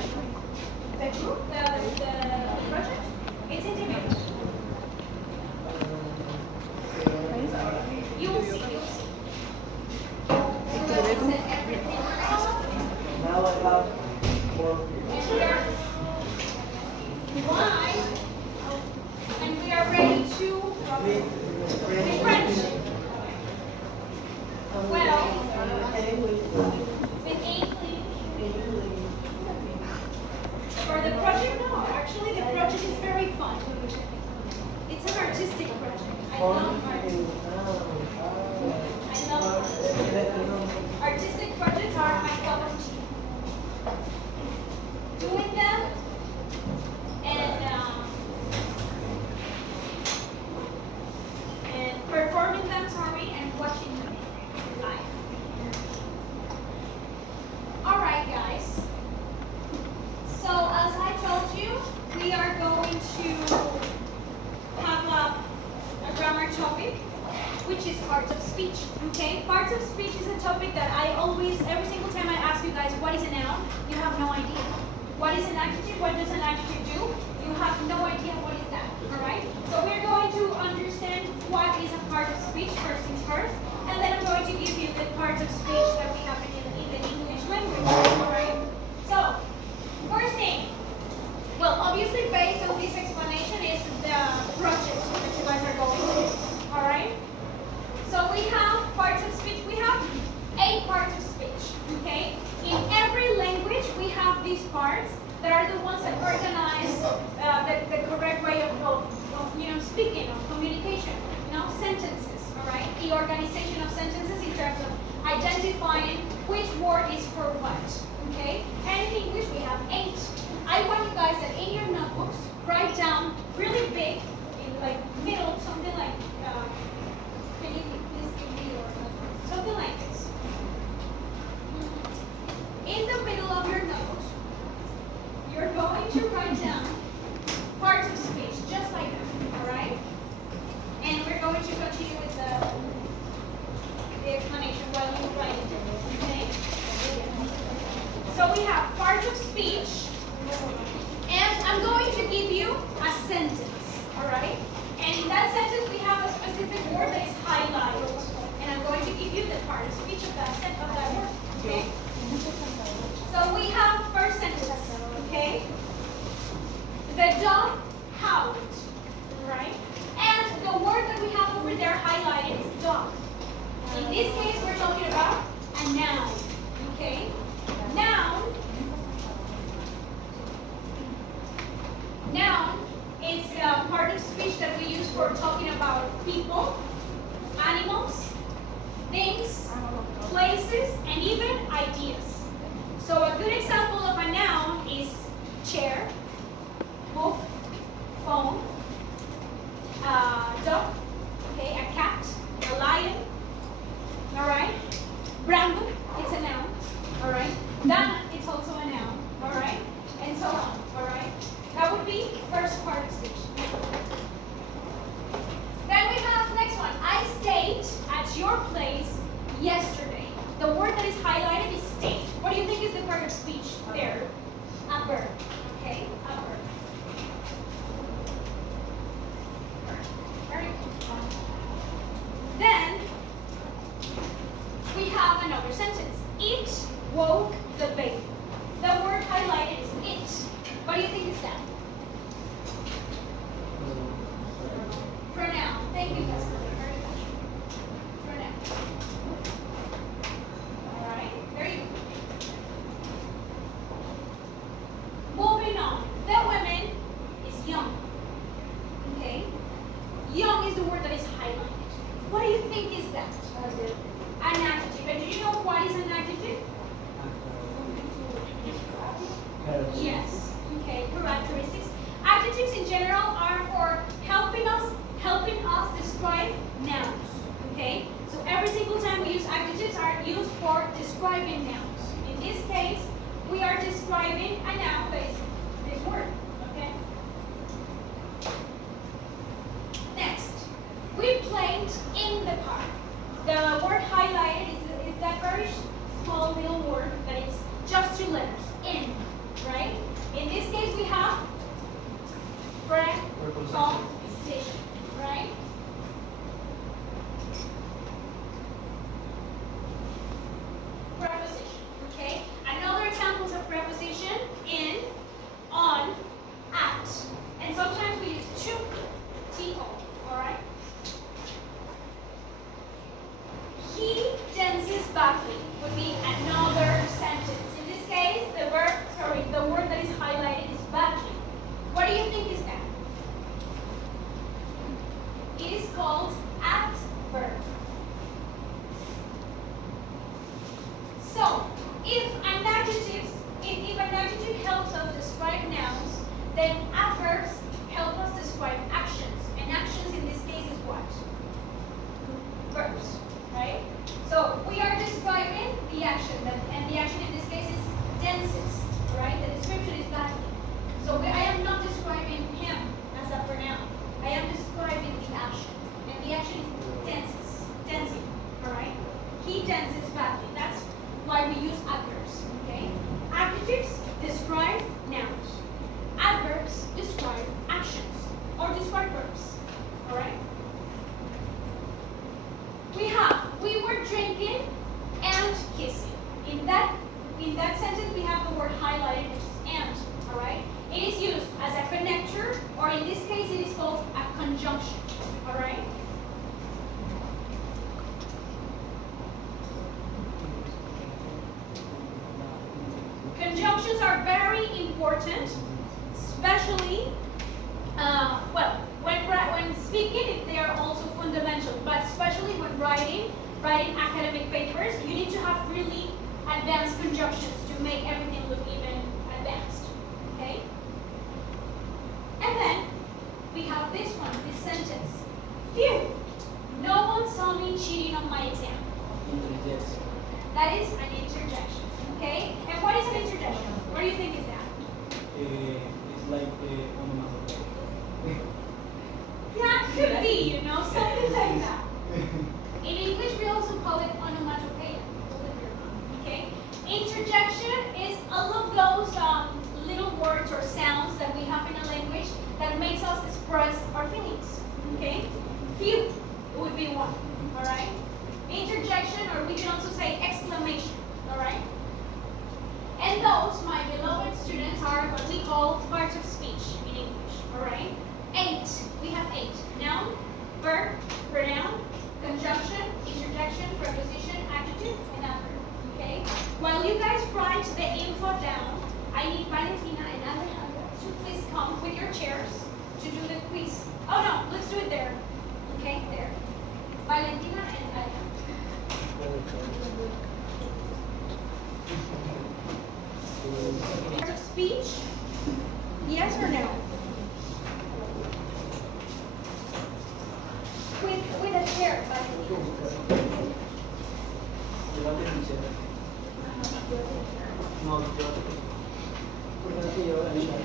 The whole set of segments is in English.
The group, the project, it's in the middle. You'll see, you'll see. Represent everything. Now I have four And we are wide, and we are ready to French. Well, with English. For the project, no. Actually, the project is very fun. It's an artistic project. I love art. I love art. Artistic projects are my cup of tea. Doing them and performing them, sorry, and watching them live. All right, guys. So as I told you, we are going to have a grammar topic, which is parts of speech. Okay, parts of speech is a topic that I always, every single time I ask you guys, what is a noun? You have no idea. What is an adjective? What does an adjective do? You have no idea what is that. All right. So we're going to understand what is a part of speech first things first, and then I'm going to give you the parts of speech that we have in the English language. All right. So first thing. Well, obviously, based on this explanation is the project that you guys are going to do. All right. So we have parts of speech. We have 8 parts of speech. Okay. In every language, we have these parts that are the ones that organize the correct way of speaking, of communication. Sentences. All right. The organization of sentences in terms of identifying which word is for what. Okay. And in English, we have 8. I want you guys that in your notebooks, write down really big, in like middle, something like, can you please give me your notebook? Something like this. In the middle of your notebooks, you're going to write down parts of speech, just like that, all right? And we're going to continue with the explanation while you write it down, okay? So we have parts of speech. And I'm going to give you a sentence, all right? And in that sentence, we have a specific word that is highlighted. And I'm going to give you the part of speech of that word, okay? So we have first sentence, okay? The dog howled, right? And the word that we have over there highlighted is dog. In this case, we're talking about a noun, okay? Noun is a part of speech that we use for talking about people, animals, things, places, and even ideas. So a good example of a noun is chair, book, phone, dog, okay, a cat, a lion, all right? Bramble, it's a noun, all right? Dana, it's also a noun, all right? And so on, all right? That would be first part of speech. Then we have next one. I stayed at your place yesterday. The word that is highlighted is stayed. What do you think is the part of speech there? A verb. Okay, a verb. Very good. Then we have another sentence. It woke the baby. The word highlighted is it. What do you think is that? Pronoun. Thank you, Pastor. Very much. Pronoun. All right. Very good. Moving on. The woman is young. Okay. Young is the word that is highlighted. What do you think is that? An adjective. And do you know what is an adjective? Yes. Okay. Characteristics. Adjectives in general are for helping us describe nouns. Okay. So every single time we use adjectives are used for describing nouns. In this case, we are describing a noun based on this word. Okay. Next, we played in the park. The word highlighted is that very small little word that is just 2 letters. In, right? this case, we have preposition, right? Preposition, okay? Another examples of preposition: in, on, at. And sometimes we use to, T-O, alright? He dances badly would be another sentence. In this case, the word that is highlighted is badly. What do you think is that? It is called adverb. So, if an adjective helps us describe nouns, then adverbs help us describe actions. And actions in this case is what? Verbs, right? So we are describing the action, and the action in this case is dances, right? The description is badly. So I am not describing him as a pronoun. I am describing the action, and the action is dances, dancing, all right? He dances badly. That's why we use adverbs, okay? Adjectives describe nouns. Adverbs describe actions or describe verbs, all right? We were drinking and kissing. In that sentence, we have the word highlighted, which is and, all right? It is used as a connector, or in this case, it is called a conjunction, all right? Conjunctions are very important, especially, when speaking, they are also fundamental, but especially when writing academic papers, you need to have really advanced conjunctions to make everything look even advanced, okay? And then, we have this one, this sentence. Phew, no one saw me cheating on my exam. Interjection. That is an interjection, okay? And what is an interjection? What do you think is that? It's like onomatopoeia. Yeah, could be, something like that. In English, we also call it onomatopoeia, believe it or not, okay? Interjection is all of those little words or sounds that we have in a language that makes us express our feelings, okay? Phew would be one, all right? Interjection, or we can also say exclamation, all right? And those, my beloved students, are what we call parts of speech in English, all right? 8, we have 8. Noun, verb, pronoun, conjunction, interjection, preposition, adjective, and adverb, okay? While you guys write the info down, I need Valentina and Alejandra to please come with your chairs to do the quiz. Oh no, let's do it there, okay? There. Valentina and Alejandra. Parts of speech, yes or no? With a chair, Valentina. Llévate mi chair. No, llévate. ¿Por qué no te llevo la chair?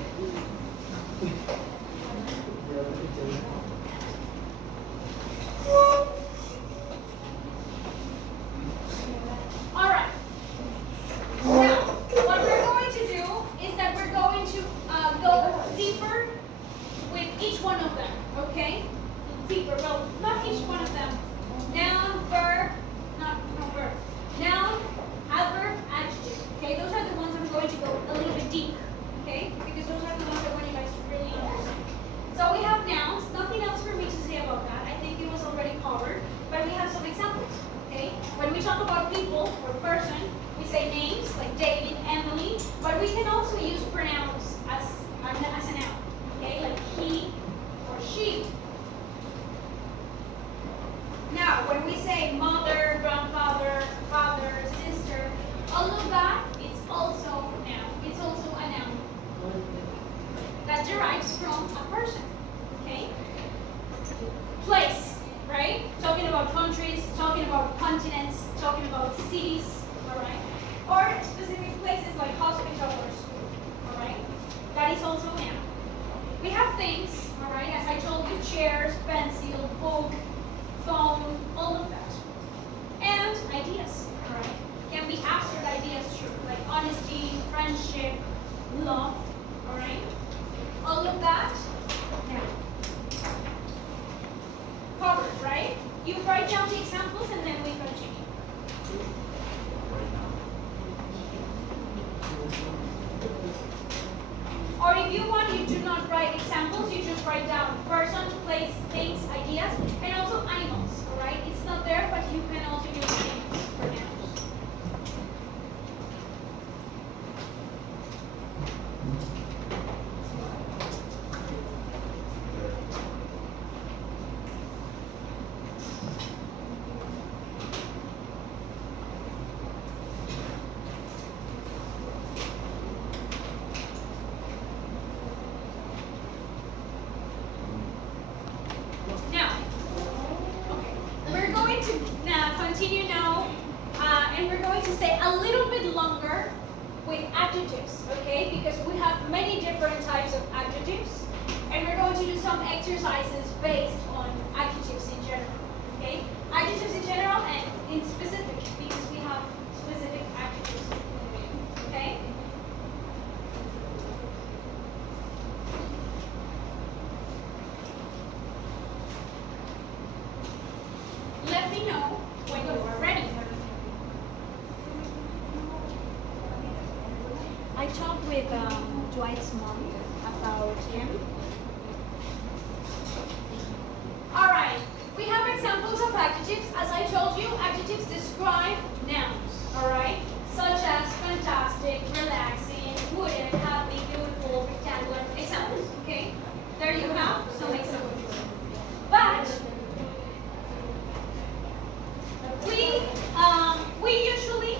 Llévate mi chair. All right. Now, what we're going to do is that we're going to go deeper with each one of them, okay? Deeper, well, not each one of them. Noun, verb, no verb. Noun, adverb, adjective. Okay, those are the ones I'm going to go a little bit deeper, okay? Because those are the ones I want you guys to really understand. So we have nouns, nothing else for me to say about that. I think it was already covered, but we have some examples, okay? When we talk about people or person, we say names like David, Emily, but we can also use pronouns as a noun, okay? Like he or she. Now, when we say mother, grandfather, father, sister, all of that, it's also a noun. It's also a noun that derives from a person, okay? Place, right? Talking about countries, talking about continents, talking about cities, all right? Or specific places like hospital or school, all right? That is also a noun. We have things, all right? As I told you, chairs, pencil, book, phone, all of that. And ideas, all right? Can be abstract ideas, true, like honesty, friendship, love, all all right? All of that, now. Covered, right? You write down the examples and then we continue. Or if you want, you do not write examples, you just write down person, place, things, ideas, and also animals, alright? It's not there, but you can also use animals for nouns. Now, okay, we're going to continue now, and we're going to stay a little bit longer with adjectives, okay? Because we have many different types of adjectives, and we're going to do some exercises based on adjectives in general, okay? Adjectives in general and in specific, because we have specific adjectives, okay? Let me know when you are ready. I talked with Dwight's mom about him. All right, we have examples of adjectives. As I told you, adjectives describe nouns, all right? Such as fantastic, relaxing, wooden, happy, beautiful, rectangular. Examples, okay? There you have some examples. But we usually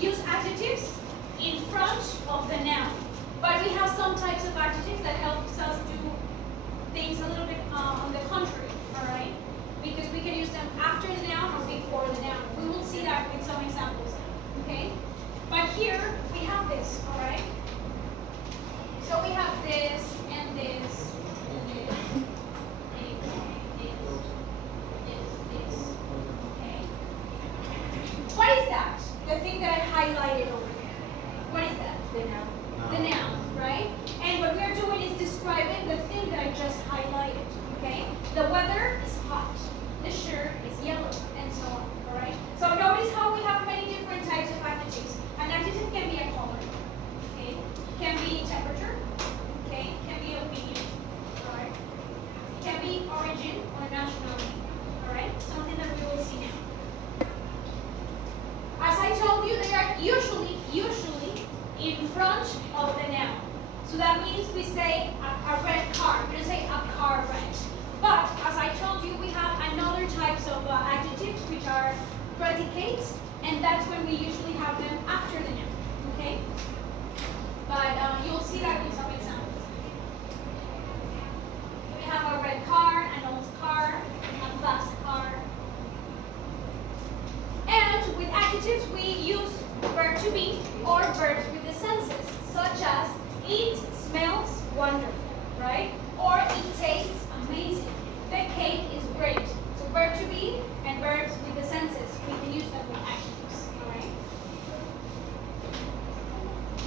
use adjectives in front of the noun, but we have some types of adjectives that helps us do things a little bit on the contrary, all right? Because we can use them after the noun or before the noun. We will see that with some examples, okay? But here we have this, all right? So we have this and this and this. What is that? The thing that I highlighted over here. What is that? The noun. The noun, right? And what we're doing is describing the thing that I just highlighted, okay? The weather is hot. The shirt is yellow, and so on, all right? So notice how we have many different types of adjectives. An adjective can be a color, okay? Can be temperature, okay? Can be opinion, all right? Can be origin or nationality, all right? Something that we will see now. As I told you, they are usually in front of the noun. So that means we say a red car. We don't say a car red. But as I told you, we have another types of adjectives which are predicates, and that's when we usually have them after the noun. Okay? But you'll see that in some examples. We have a red car, an old car, a fast car. And with adjectives, we use verb to be or verbs with the senses, such as it smells wonderful, right? Or it tastes amazing. The cake is great. So verb to be and verbs with the senses, we can use them with adjectives, all right?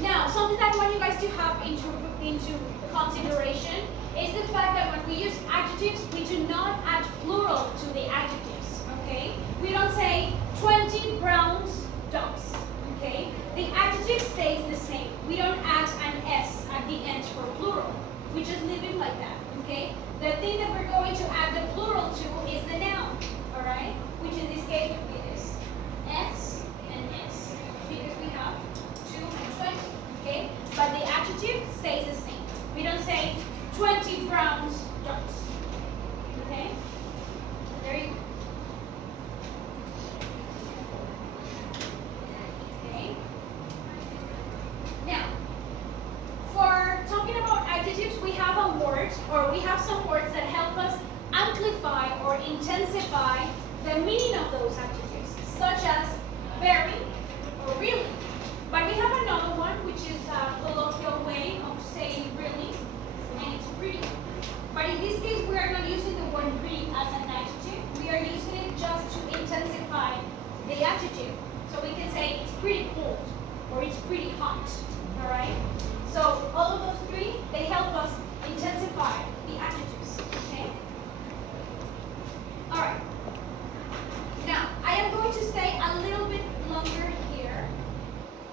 Now, something that I want you guys to have into consideration is the fact that when we use adjectives, we do not add plural to the adjectives, okay? We don't say 20 brown dogs, okay? The adjective stays the same. We don't add an S at the end for plural. We just leave it like that, okay? The thing that we're going to add the plural to is the noun, all right? Which in this case would be this, S and S, because we have 2 and 20, okay? But the adjective stays the same. We don't say 20 brown dogs, okay? There you go. Now, for talking about adjectives, we have a word, or we have some words that help us amplify or intensify the meaning of those adjectives, such as very or really. But we have another one, which is a colloquial way of saying really, and it's pretty. But in this case, we are not using the word pretty as an adjective. We are using it just to intensify the adjective. So we can say it's pretty cold, or it's pretty hot, all right? So all of those three, they help us intensify the adjectives, okay? All right. Now, I am going to stay a little bit longer here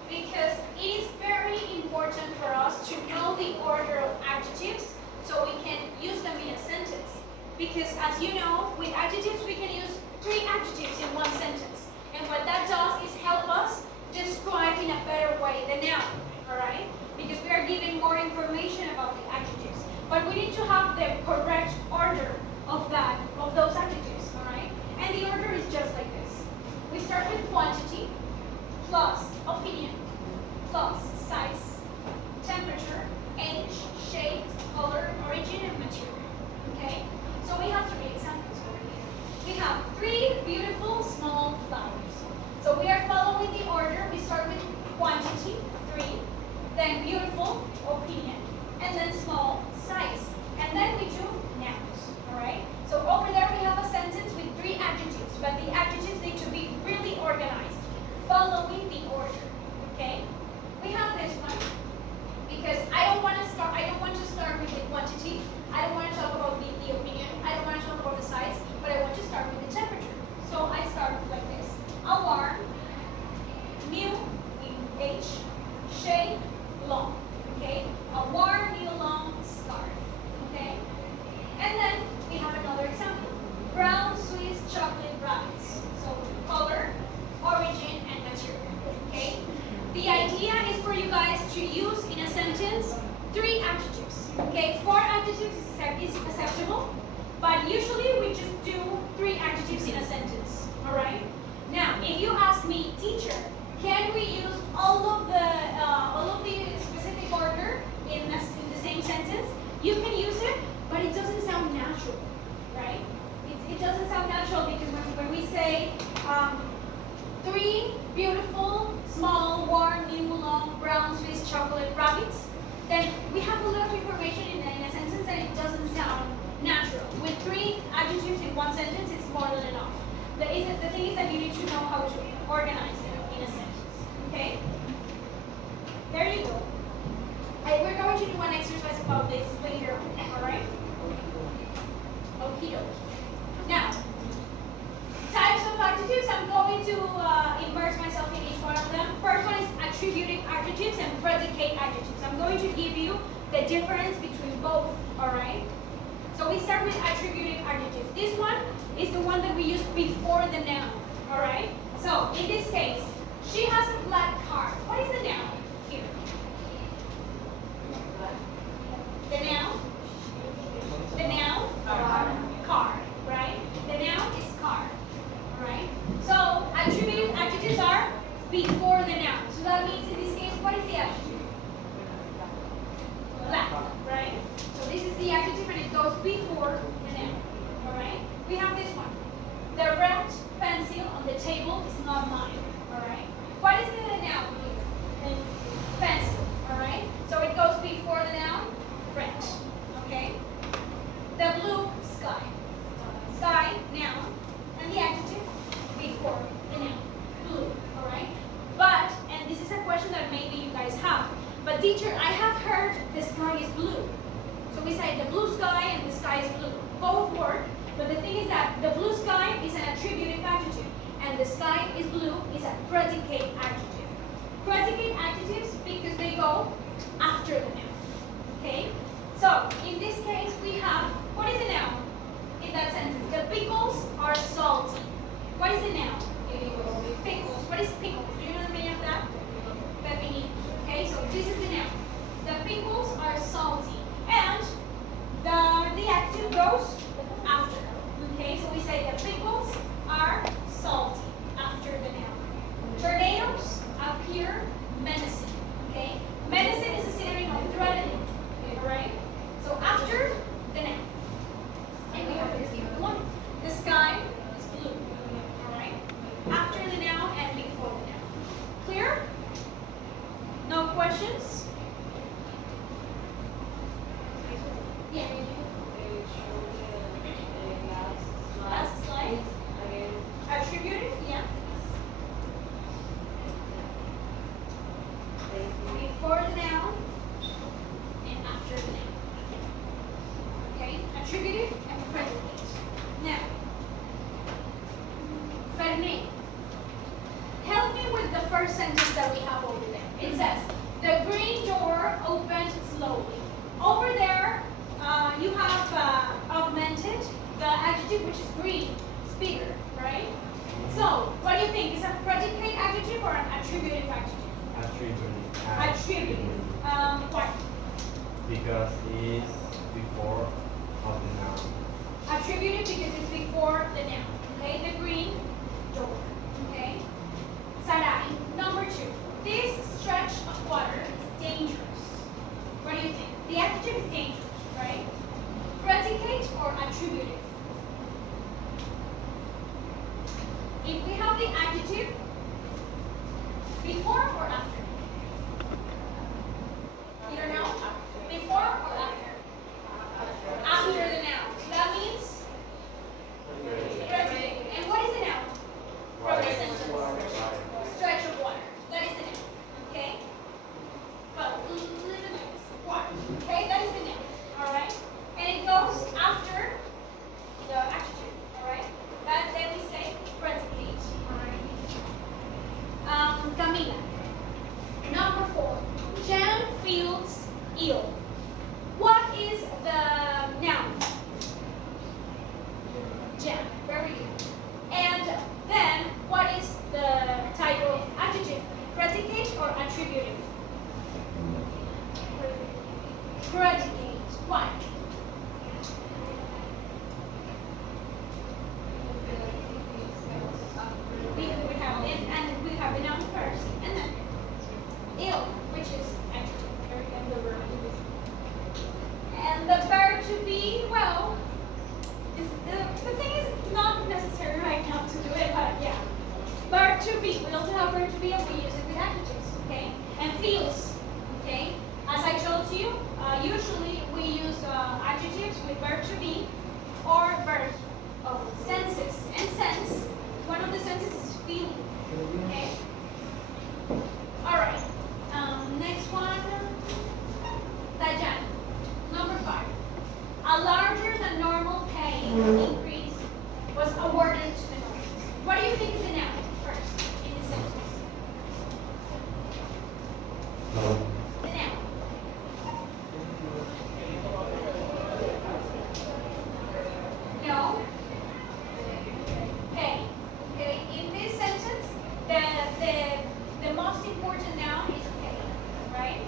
because it is very important for us to know the order of adjectives so we can use them in a sentence. Because as you know, with adjectives we can use 3 adjectives in one sentence. And what that does is help us describe in a better way the noun, all right? Because we are giving more information about the adjectives. But we need to have the correct order of those adjectives, all right? And the order is just like this. We start with quantity, plus opinion, plus size, temperature, age, shape, color, origin, and material, okay? So we have 3 examples over here. We have 3 beautiful small flowers. So we are following the order. We start with quantity, 3, then beautiful, opinion, and then small, size. And then we do nouns, all right? So over there we have a sentence with 3 adjectives, but the adjectives need to be really organized, following the order, okay? We have this one, because I don't want to start with the quantity, I don't want to talk about the opinion, I don't want to talk about the size, but I want to start with the temperature. So I start like this. A warm, new, H, shade, long, okay? A warm, new, long scarf, okay? And then we have another example. Brown, Swiss, chocolate, rabbits. So color, origin, and material, okay? The idea is for you guys to use in a sentence 3 adjectives, okay? 4 adjectives is acceptable, but usually we just do 3 adjectives in a sentence, all right? Now, if you ask me, teacher, can we use all of the specific order in the same sentence? You can use it, but it doesn't sound natural, right? It doesn't sound natural because when we say 3 beautiful, small, warm, new, long, brown, Swiss, chocolate, rabbits, then we have a lot of information in a sentence and it doesn't sound natural. With 3 adjectives in one sentence, it's more than enough. The thing is that you need to know how to organize it in a sentence, okay? There you go. We're going to do an exercise about this later, all right? Okie dokie. Now, types of adjectives, I'm going to immerse myself in each one of them. First one is attributive adjectives and predicate adjectives. I'm going to give you the difference between both, all right? So we start with attributive adjectives. This one is the one that we use before the noun, all right? So in this case, she has a black car. What is the noun here? The noun? The noun? Car, right? The noun is car, all right? So attributive adjectives are before the noun. So that means in this case, what is the adjective? Black, right? So this is the adjective and it goes before the noun, all right? We have this one. The red pencil on the table is not mine, all right? What is the noun here? Pencil, all right? So it goes before the noun, red, okay? The blue sky. Sky, noun, and the adjective before the noun, blue, all right? But, and this is a question that maybe you guys have, but teacher, I have heard the sky is blue. So we say the blue sky and the sky is blue. Both work, but the thing is that the blue sky is an attributive adjective, and the sky is blue is a predicate adjective. Predicate adjectives because they go after the noun, okay? So, in this case, we have, what is a noun in that sentence? The pickles are salty. What is a noun? Pickles. What is pickles? Do you know the meaning of that? Pepinillos. Okay, so this is the noun. The pickles are salty. And the adjective goes after. Okay, so we say the pickles are salty after the noun. Tornadoes appear menacing. Okay, menacing is a synonym of threatening. Alright? So after the noun. And we have this one. The sky is blue. Alright? After the noun and before the noun. Clear? No questions? Yeah. Last slide. Attributed? Yeah. Before the noun first sentence that we have over there. It says, the green door opened slowly. Over there, you have augmented the adjective, which is green, speeder, right? So, what do you think? Is it a predicate adjective or an attributive adjective? Attributive. Why? Because it's before of the noun. Attributive because it's before the noun. Okay, the green door. Okay. Sarai, number 2. This stretch of water is dangerous. What do you think? The adjective is dangerous, right? Predicate or attributive? If we have the adjective, before or after? You don't know? Before or after? After the noun. That means predicate. And what is the noun? From the sentence. Stretch of water. That is the noun. Okay? But water. Okay, that is the noun. Alright? And it goes after the adjective. Alright? That then we say predicate. Alright? Camila. Number 4. Jan feels ill. What is the noun? Jan. Very good. And then, what is the type of adjective? Predicate or attributive? Predicate. Why? We have the noun first, and then ill, which is adjective. Very good. And the verb to be, well, the thing is not necessary right now to do it, but yeah. Verb to be. We also have verb to be, and we use it with adjectives, okay? And feels, okay? As I told you, usually we use adjectives with verb to be or verbs of senses. And sense, one of the senses is feeling, okay? All right. Next one, Diana. Number 5. A larger than normal pay increase was awarded to the nurses. What do you think is the noun first in this sentence? The noun. No. Pay. Okay. In this sentence, the most important noun is pay, right?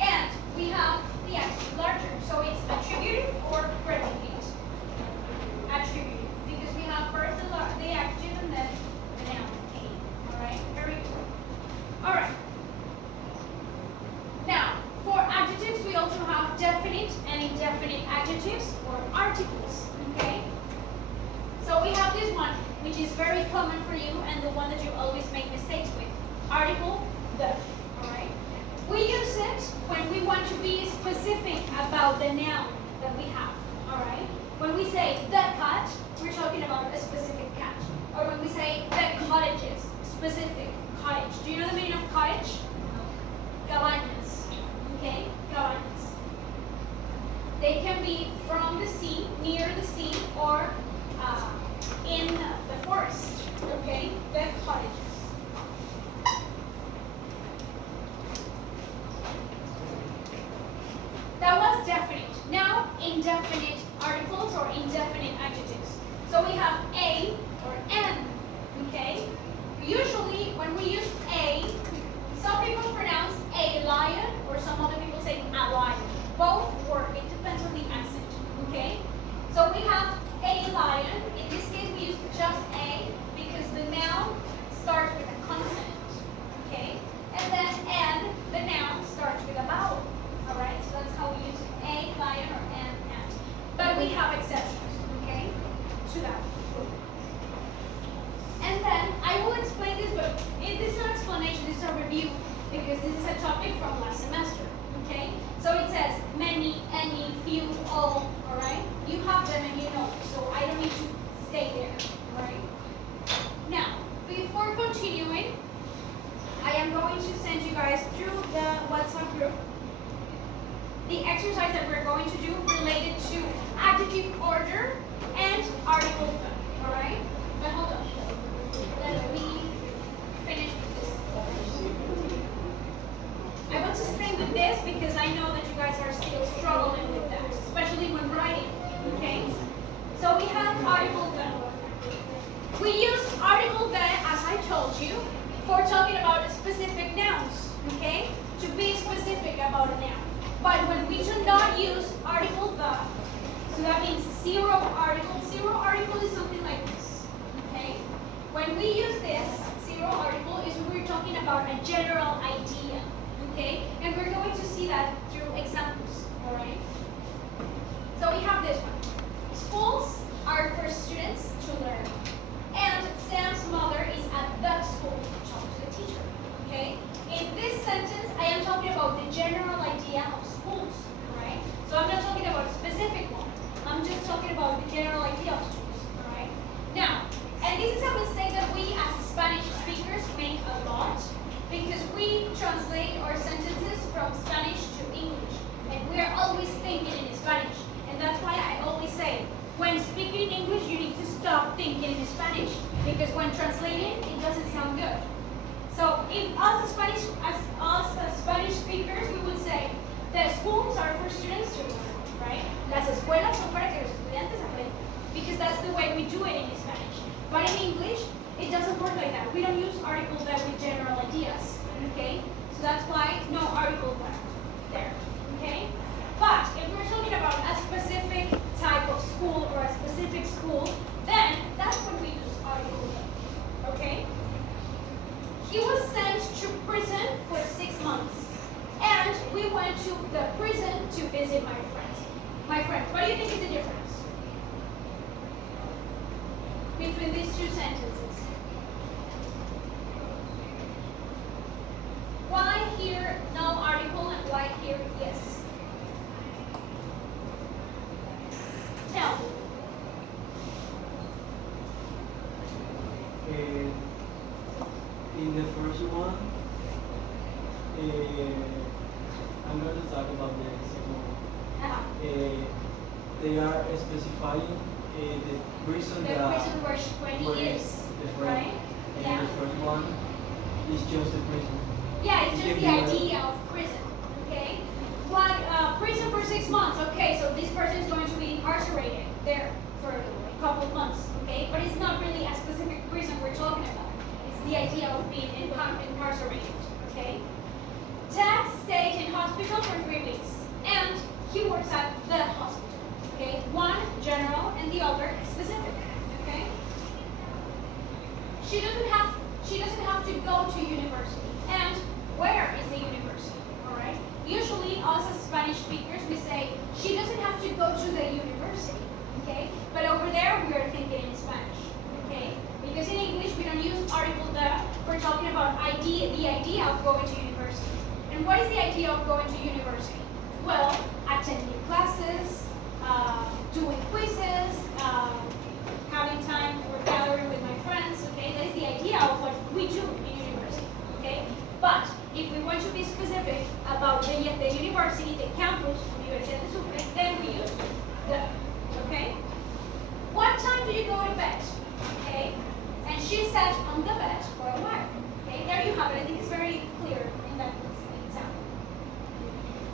And we have the adjective larger, so it's attributive or predicate. Attributive, because we have first the adjective and then the noun pay. All right. Very good. All right. Now, for adjectives, we also have definite and indefinite adjectives or articles. Okay. So we have this one, which is very common for you and the one that you always make mistakes with. Article, the. Alright? We use it when we want to be specific about the noun that we have. Alright? When we say the cat, we're talking about a specific cat. Or when we say the cottages, specific cottage. Do you know the meaning of cottage? Cabañas. Okay? Cabañas. They can be from the sea, near the sea, or in the forest. Okay? The cottages. That was definite. Now, indefinite articles or indefinite adjectives. So we have a or an. Okay? Usually, when we use a, some people pronounce a lion, or some other people say a lion. Both work. It depends on the accent. Okay? So we have a lion. In this case, we use just a because the noun starts with a consonant. Okay? And then and, the noun starts with a vowel. Alright? So that's how we use a lion or an. But we have exceptions. Okay? To that. And then I will explain this, but this is not explanation, this is a review because this is a topic from last semester. Okay? So it says many, any, few, all. Alright? You have them and you know. So I don't need to stay there. Alright? Now, before continuing, I am going to send you guys through the WhatsApp group the exercise that we're going to do related to adjective order and article form. Alright? But hold on. Let me finish with this. this because I know that you guys are still struggling with that, especially when writing, okay? So we have article the. We use article the, as I told you, for talking about specific nouns, okay? To be specific about a noun. But when we do not use article the, so that means zero article is something like this, okay? When we use this, zero article is when we're talking about a general idea, okay? And we're going to see that through examples, all right? So we have this one. Schools are for students to learn. And Sam's mother is at the school to talk to the teacher, okay? In this sentence, I am talking about the general idea of schools, right? So I'm not talking about a specific one. I'm just talking about the general idea of schools, all right? Now, and this is a mistake that we as Spanish speakers make a lot because we translate our sentences from Spanish to English, and we are always thinking in Spanish. And that's why I always say, when speaking in English, you need to stop thinking in Spanish because when translating, it doesn't sound good. So, if us as Spanish speakers, we would say, the schools are for students to learn, right? Las escuelas son para que los estudiantes aprendan, because that's the way we do it in Spanish. But in English, it doesn't work like that. We don't use article that with general ideas, okay? So that's why no article there, okay? But if we're talking about a specific type of school or a specific school, then that's when we use article that, okay? He was sent to prison for 6 months, and we went to the prison to visit my friends. My friends, what do you think is the difference between these two sentences? Why here no article and why here yes? Tell me. In the first one, I'm going to talk about the second one. They are specifying the prison The that prison where he is, the first, right? and Yeah. the first one is just the prison. Yeah, it's It just can the be idea of prison, okay? What, prison for 6 months, okay, so this person is going to be incarcerated there for a couple of months, okay? But it's not really a specific prison we're talking about. It's the idea of being incarcerated, okay? Ted stayed in hospital for 3 weeks, and he works at the hospital, okay? One general and the other specific, okay? She doesn't have to go to university. And where is the university? All right. Usually, us as Spanish speakers, we say she doesn't have to go to the university. Okay. But over there, we are thinking in Spanish. Okay. Because in English, we don't use article the. We're talking about the idea of going to university. And what is the idea of going to university? Well, attending classes, doing quizzes, having time for gathering with my friends, okay? That is the idea of what we do in university, okay? But if we want to be specific about the university, the campus, Universidad de Sucre, then we use the, okay? What time do you go to bed, okay? And she sat on the bed for a while, okay? There you have it. I think it's very clear in that example.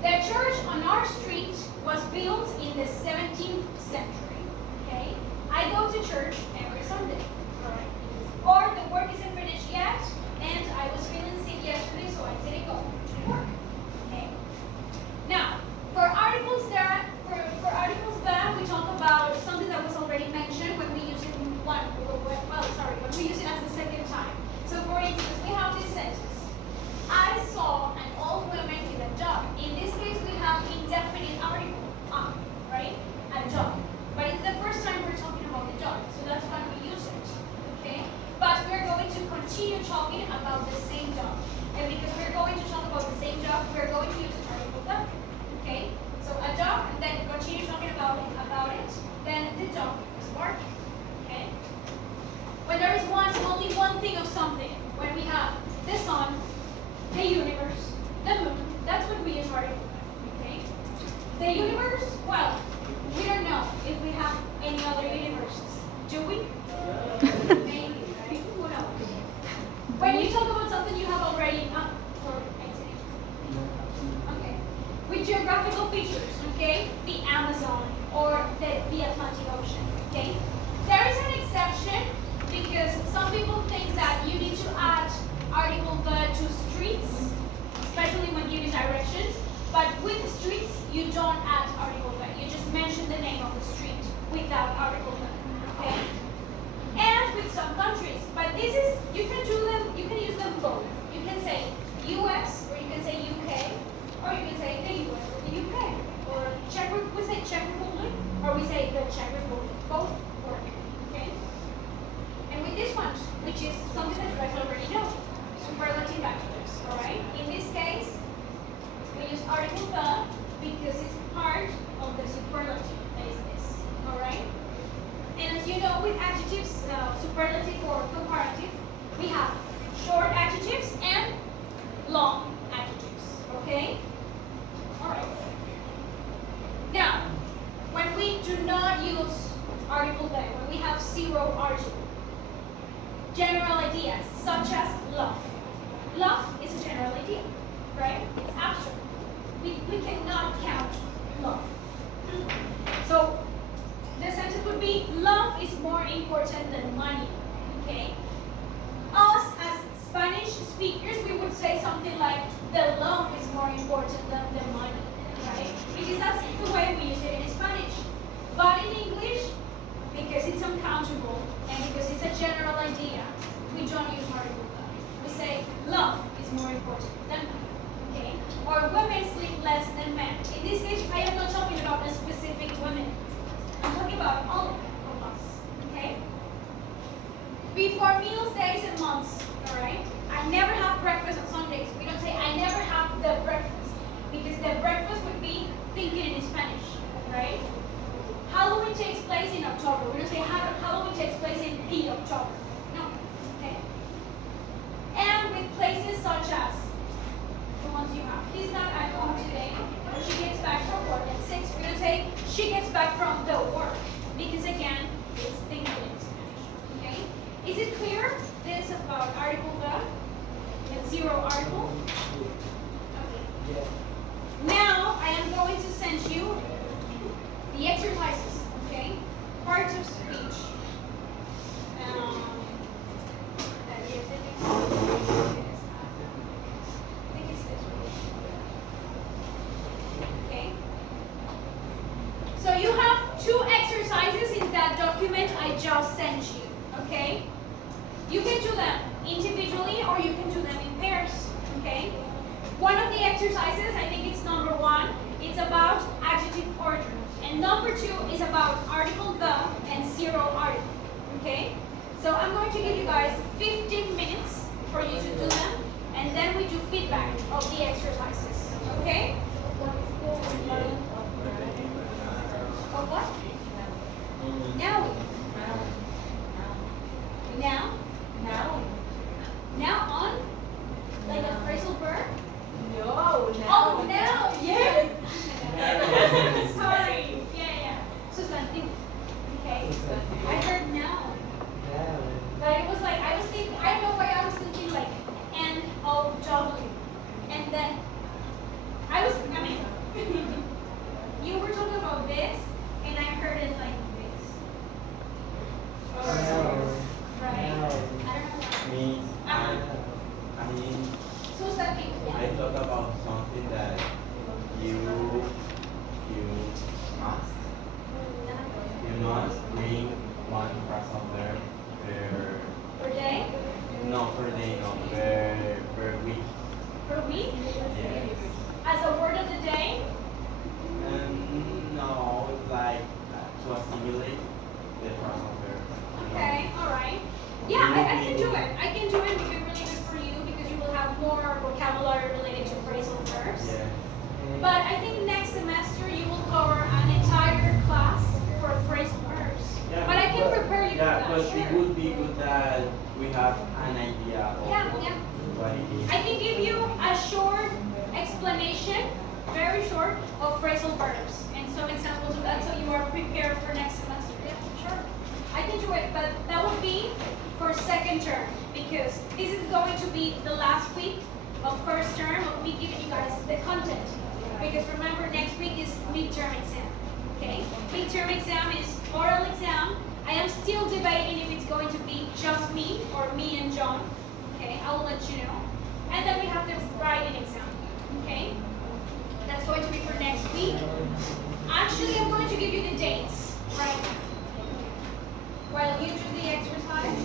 The church on our street was built in the 17th century, okay? I go to church every Sunday, alright? Or the work isn't finished yet, and I was feeling sick yesterday, so I didn't go to work, okay? Now, for articles that, we talk about something that was already mentioned when we use it when we use it as the second time. So for instance, we have this sentence. I saw an old woman with a dog. In this case, we have indefinite article, right? A dog. But it's the first time we're talking about the dog, so that's why we use it, okay? But we're going to continue talking about the same dog. And because we're going to talk about the same dog, we're going to use article the, okay? So a dog, and then continue talking about it, then the dog is barking, okay? When there is only one thing of something, when we have the sun, the universe, the moon, that's when we use article, okay? The universe, well, we don't know if we have any other universes. Do we? Maybe, right? Who knows? When you talk about something you have already for exiting. Okay. US, or you can say UK, or you can say the US or the UK, or we say Czech Republic, or we say the Czech Republic. Both work, okay? And with this one, which is something that you guys already know, superlative adjectives, all right? In this case, we use article the because it's part of the superlative that is this, all right? And as you know, with adjectives, superlative or comparative, we have short adjectives and long adjectives, okay? All right. Now, when we do not use article they, when we have zero article, general ideas such as love. Love is a general idea, right? It's abstract. We cannot count love. So the sentence would be, love is more important than money, okay? Us as Spanish speakers, we would say something like, the love is more important than the money, right? Because that's the way we use it in Spanish. But in English, because it's uncountable and because it's a general idea, we don't use article love. We say, love is more important than money, okay? Or women sleep less than men. In this case, I am not talking about a specific women. I'm talking about all of us, okay? Before meals, days, and months, all right? I never have breakfast on Sundays. We don't say, I never have the breakfast, because the breakfast would be thinking in Spanish, right? Halloween takes place in October. We don't say Halloween takes place in the October. No, okay? And with places such as the ones you have. He's not at home today. She gets back from work at 6. We don't say she gets back from the work, because again, it's thinking in Spanish. Okay? Is it clear? This about article the and zero article? Okay. Now I am going to send you the exercises. Okay? Parts of speech. Okay. So you have 2 exercises in that document I just sent you. Okay? You can do them individually or you can do them in pairs. Okay? One of the exercises, I think it's number 1, it's about adjective order. And number 2 is about article the and zero article. Okay? So I'm going to give you guys 15 minutes for you to do them, and then we do feedback of the exercises. Okay? Of what? Now. Now? Now on? Like a phrasal verb? No, Oh, now! Yeah! Sorry. Yeah. Sustantivo. Okay. I heard now. But it was like, I was thinking, I don't know why I was thinking like N-O-W. And then, you were talking about this, and I heard it like this. Right? I don't know Me, why. I mean, Sustantivo. I thought about something that you must bring one phrasal verb Per day? per day, no, per week. Per week? Yes. As a word of the day? No, it's like to assimilate the phrasal verb. Okay, alright. Yeah, I can do it. I can do it. It would be really good for you because you will have more vocabulary related to phrasal verbs. Yeah. But I think next semester you will cover an entire class for phrasal verbs. Yeah, But I can prepare you for yeah, that. but Sure. it would be good that we have an idea of Yeah. what it is. I can give you a short explanation, very short, of phrasal verbs and some examples of that so you are prepared for next semester. Yeah, sure. I can do it, but that would be for second term because this is going to be the last week of first term of me giving you guys the content. Because remember, next week is midterm exam. Okay? Midterm exam is oral exam. I am still debating if it's going to be just me or me and John. Okay? I will let you know. And then we have the writing exam. Okay? That's going to be for next week. Actually, I'm going to give you the dates right now. While you do the exercise.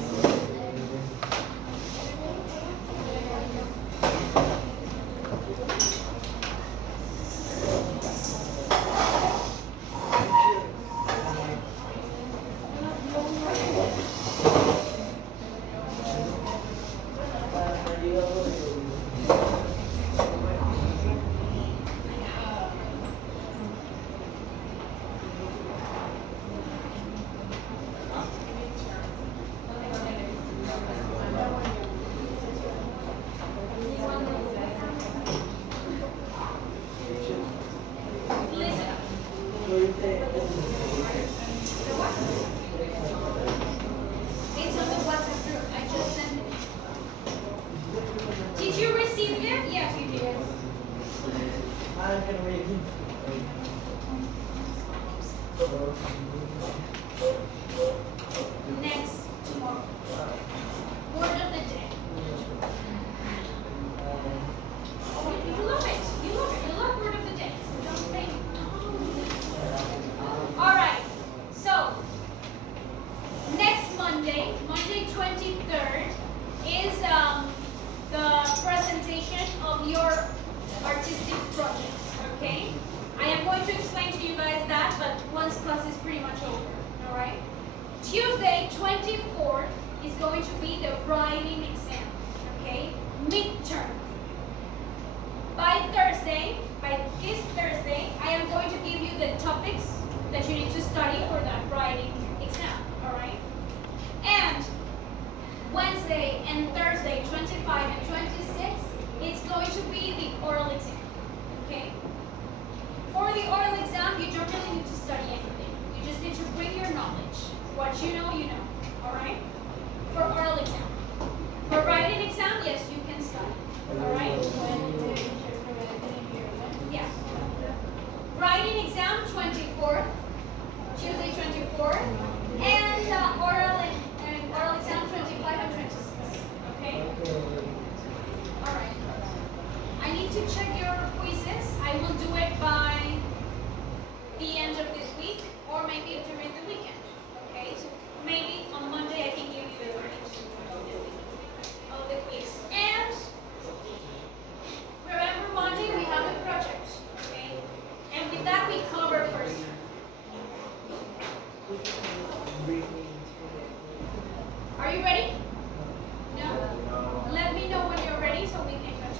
can read. Next, tomorrow. Word of the day. You love it. You love it. You love word of the day. So don't think. All right. So next Monday, Monday 23rd, is the presentation of your artistic projects. Okay. I am going to explain to you guys that, but once class is pretty much over. All right. Tuesday 24th is going to be the writing exam. Okay. Midterm. By Thursday, by this Thursday, I am going to give you the topics that you need to study for that writing exam, all right? And Wednesday and Thursday, 25 and 26, it's going to be the oral exam, okay? For the oral exam, you don't really need to study anything. You just need to bring your knowledge. What you know, all right? For oral exam. For writing exam, yes, you can study, all right? Yeah. Writing exam 24th, Tuesday 24th, and oral exam 25 and 26. Okay? Alright. I need to check your quizzes. I will do it by the end of this week or maybe during the weekend. Okay? So maybe on Monday I can give you the grades of the quiz. And remember, Monday we have a project, okay? And with that we cover first. Are you ready? No? Let me know when you're ready so we can continue.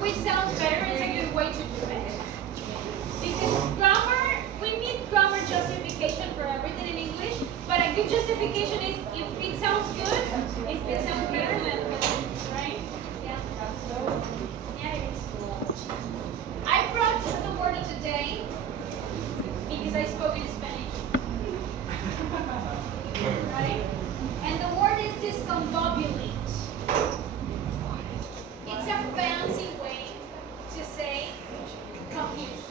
Which sounds better, it's a good way to do it. Because grammar, we need grammar justification for everything in English, but a good justification is if it sounds good, if it sounds better, then right? Yeah. Yeah, it is. I brought the word of today because I spoke in Spanish. Right? And the word is discombobulate. It's a fancy way to say confused.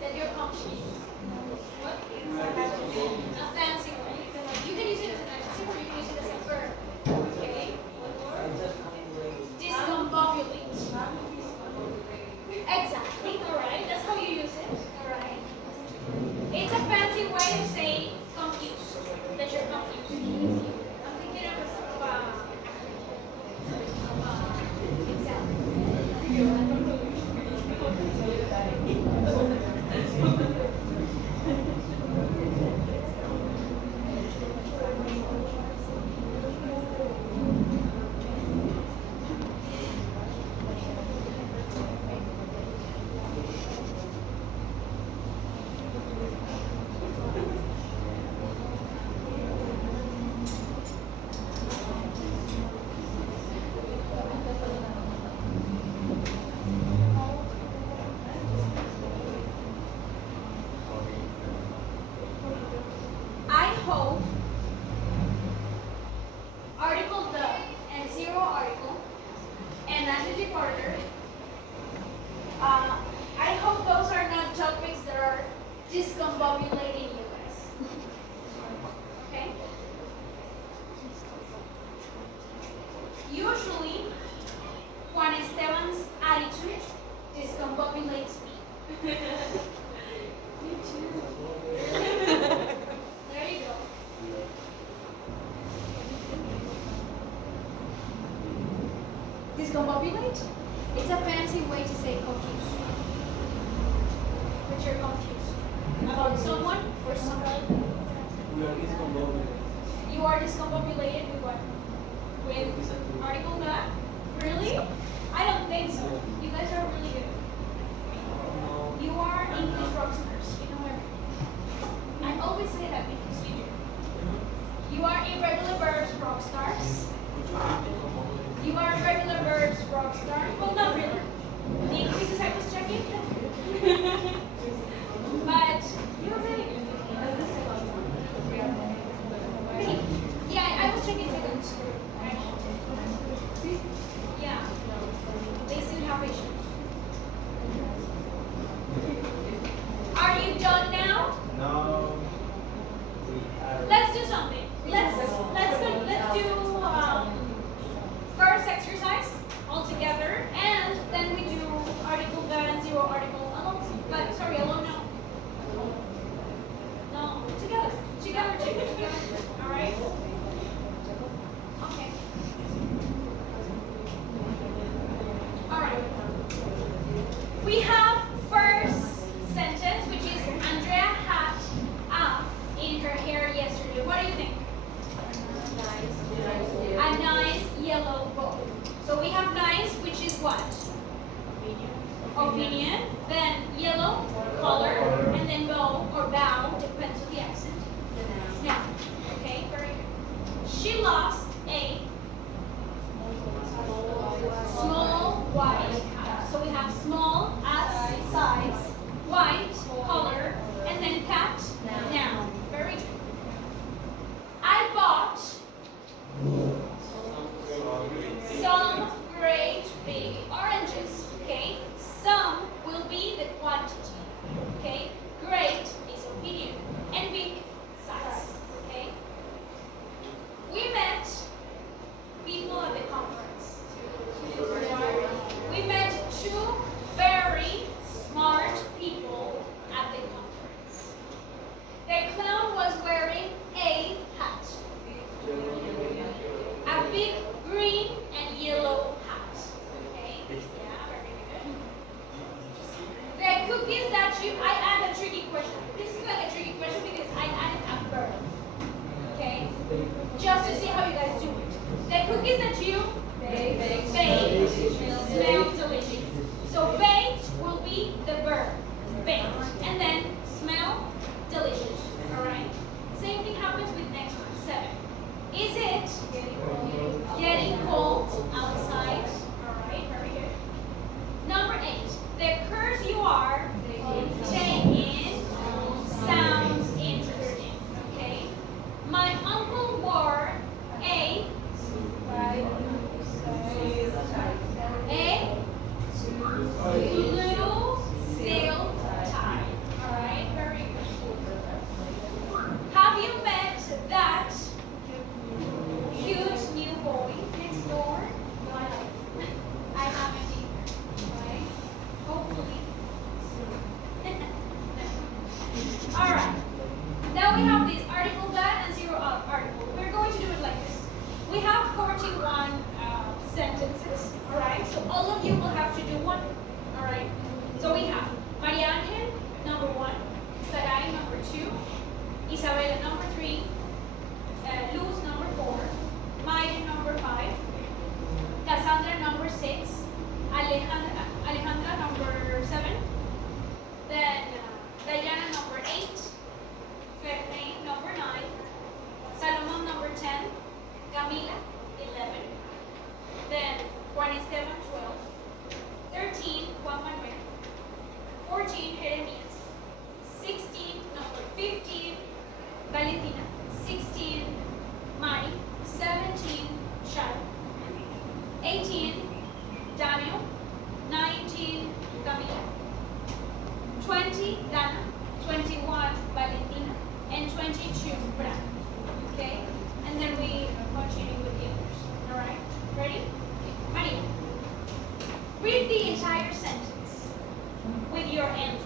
That you're confused. What? A fancy way. You can use it as an adjective or you can use it as a verb. Okay? Discombobulate. Exactly. Alright. That's how you use it. Alright. It's a fancy way to say confused. That you're confused. I'm thinking of I hope article the and zero article and adjective order. I hope those are not topics that are discombobulating you guys. Okay? Usually, Juan Esteban's attitude discombobulates me. Me too. There you go. Discombobulate? It's a fancy way to say confused. But you're confused about someone or something. You are discombobulated with what? With article that? Really? I don't think so. You guys are really good. You are English rock stars. You know everything. I always say that because you do. You are irregular verbs rock stars. You are regular verbs rock stars. Well, not really. The increases I was checking. But you're really good. Really? Yeah, I was checking seconds. Yeah. They seem to have issues. Are you done now? No. Let's do something. Let's do first exercise all together, and then we do article that and zero article alone. But sorry, alone no. No, together. Together. All right. Okay. All right. We have first sentence, which is Andrea had in her hair yesterday. What do you think? A nice yellow bow. So we have nice, which is what? Opinion. Then yellow, color, and then bow or bow, depends on the accent. Now, okay, very good. She lost a small white cat. So we have small as size, white, color, and then cat, noun. Very good. I bought some great big oranges. Okay? Some will be the quantity. Okay? Great is opinion. And big, size. Okay? We met people at the conference. We met two very smart people at the conference. The clown was wearing a hat. A big green and yellow hat. Okay? Yeah, very good. The cookies that I add a tricky question. This is like a tricky question because I added a verb. Okay? Just to see how you guys do it. The cookies that you bake smell delicious. So baked will be the verb, baked, and then smell delicious. All right. Same thing happens with next one, 7. Is it getting cold outside? All right, very good. Number 8. The course you are taking sounds interesting. Okay. My uncle wore a blue silk tie. All right, very good. Have you met that cute new boy next door? I haven't either. Right? Hopefully soon. All right. Now we have this article that and zero article. We're going to do it like this. We have 41 sentences. All right. So all of you will have to do one. All right. So we have Maria Angel, number 1. Sarai, number 2. Isabel, number 3. Luz, number 4. Maya, number 5. Cassandra, number 6. Alejandra, number 7. Then Diana, number 8. Ferney, number 9. Salomon, number 10. Camila, 11. Then Juan Esteban, 12. 13, Juan Manuel. 14, Jeremias. 16, number 15. Valentina. 16, Mari. 17, Sharon. 18, Daniel. 19, Camila. 20, Dana. 21, Valentina. And 22, Bran. Okay? And then we continue with the others. Alright? Ready? Maria. Read the entire sentence with your answer.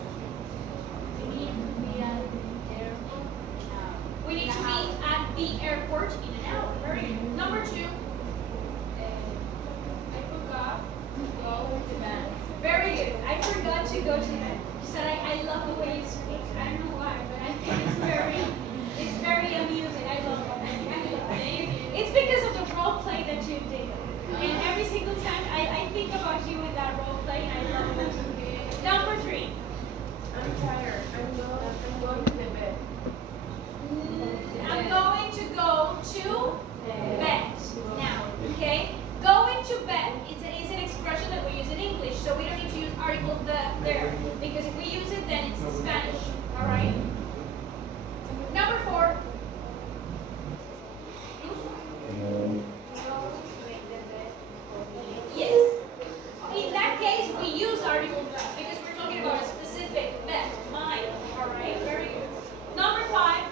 We need to be at the airport in an hour. Very good. Number 2. I forgot to go to bed. Very good. I forgot to go to bed. She said, I love the way you speak. I don't know why, but I think it's very amusing. I love it. It's because of the role play that you did. And every single time I think about you with that role play, and I love it. Number 3. I'm tired. I'm going to the bed. I'm going to go to bed now. Okay? Going to bed is an expression that we use in English, so we don't need to use article the there, because if we use it, then it's in Spanish. All right. Number 4. Yes. In that case, we use article the because we're talking about a specific bed, mine. All right. Very good. Number 5.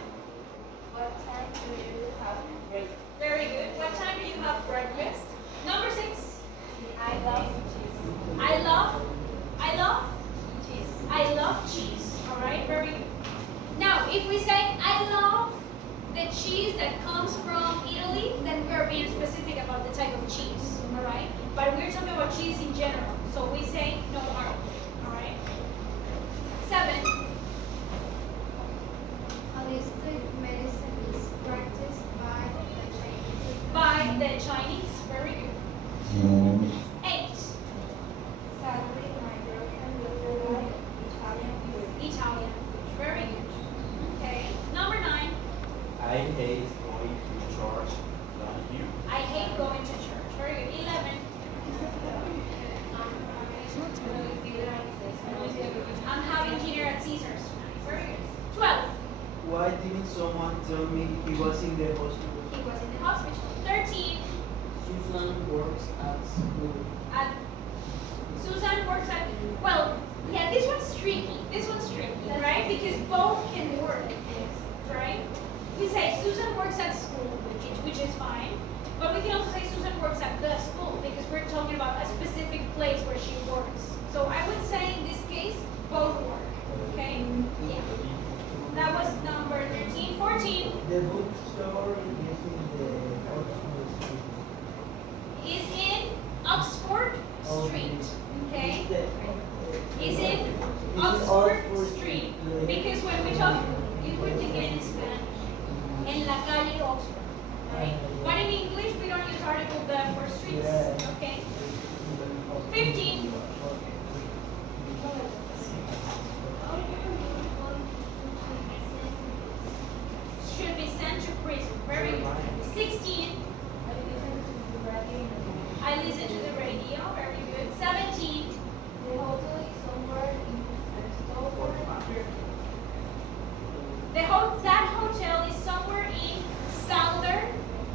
What time do you have breakfast? Very good. What time do you have breakfast? Number 6. I love cheese. I love cheese. All right. Very good. Now, if we say I love the cheese that comes from Italy, then we're being specific about the type of cheese. All right. But we're talking about cheese in general, so we say no article. All right. 7. Holistic medicine is practiced By the Chinese. Very good. 8. Sadly, my girlfriend doesn't like Italian food. Italian. Very good. Okay. Number 9. I hate going to church. Don't you? I hate going to church. Very good. 11. I'm having dinner at Caesar's tonight. Very good. 12. Why didn't someone tell me he was in the hospital? He was in the hospital. 13. Susan works at school. Susan works at, well, yeah, this one's tricky. Right? Because both can work. Right? We say Susan works at school, which is fine. But we can also say Susan works at the school because we're talking about a specific place where she works. So I would say in this case, both work. Okay? Yeah. That was number 13. 14 The bookstore is in the Oxford Street. is in Oxford Street. Okay? Is in Oxford Street. Because when we talk, you would think it in Spanish. En la calle Oxford. Right? But in English, we don't use article streets. Yeah. Okay. 15. Should be sent to prison. Very good. 16. I listen to the radio. Very good. 17. The hotel is somewhere in Stockholm. That hotel is somewhere in southern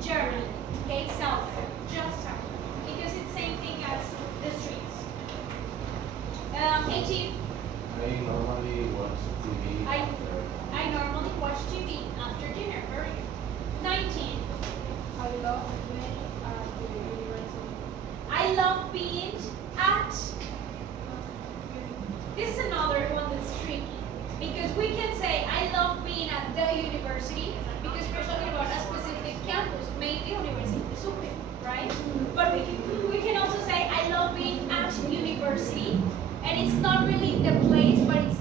Germany. Okay, southern, just southern, because it's same thing as the streets. 18. I normally watch TV. I normally watch TV after dinner. Very good. 19. I love being at the university. I love being at. This is another one that's tricky because we can say I love being at the university because we're talking about a specific campus, maybe University de Sucre, right? But we can also say I love being at university, and it's not really the place, but it's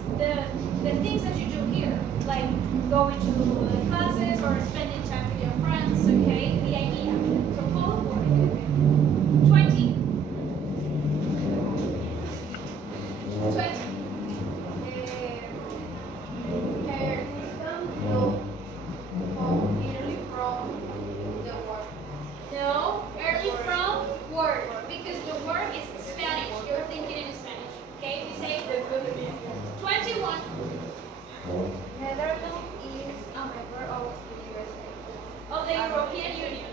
the things that you do here, like going to the classes or spending time with your friends. Okay, the idea. So follow for it. 20. 20. Her husband no home early from the work. No, early from work, because the work is Spanish. You're thinking in Spanish. Okay, we say 21. Netherlands is a member of the USA. Of the European Union.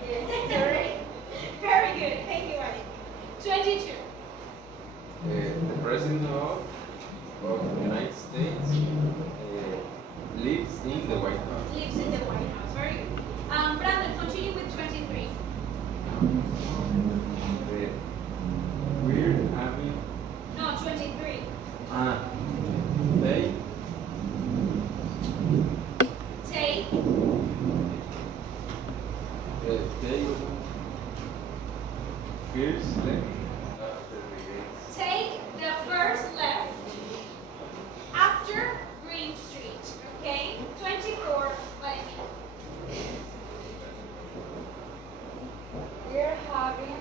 Very good. Thank you, Ari. 22. The president of the United States lives in the White House. Lives in the White House. Very good. Brandon, continue with 23. We're having No, 23. they Take they first left after the gates. Take the first left after Green Street. Okay? 24. Valentina. We're having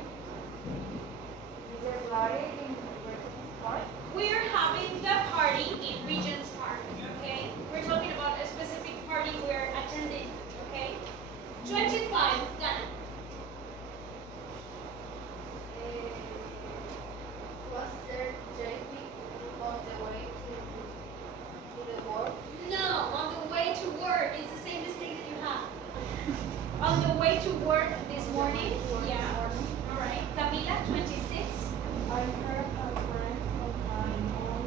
the party in Regent's Park. We're having the party in Regent's Park. Okay? We're talking about a specific party we're attending. Okay? 25. Dana. Was there traffic on the way to the work? No, on the way to work. It's the same mistake that you have. On the way to work this morning. Yeah. All right. Camila, 26. I heard a friend of mine on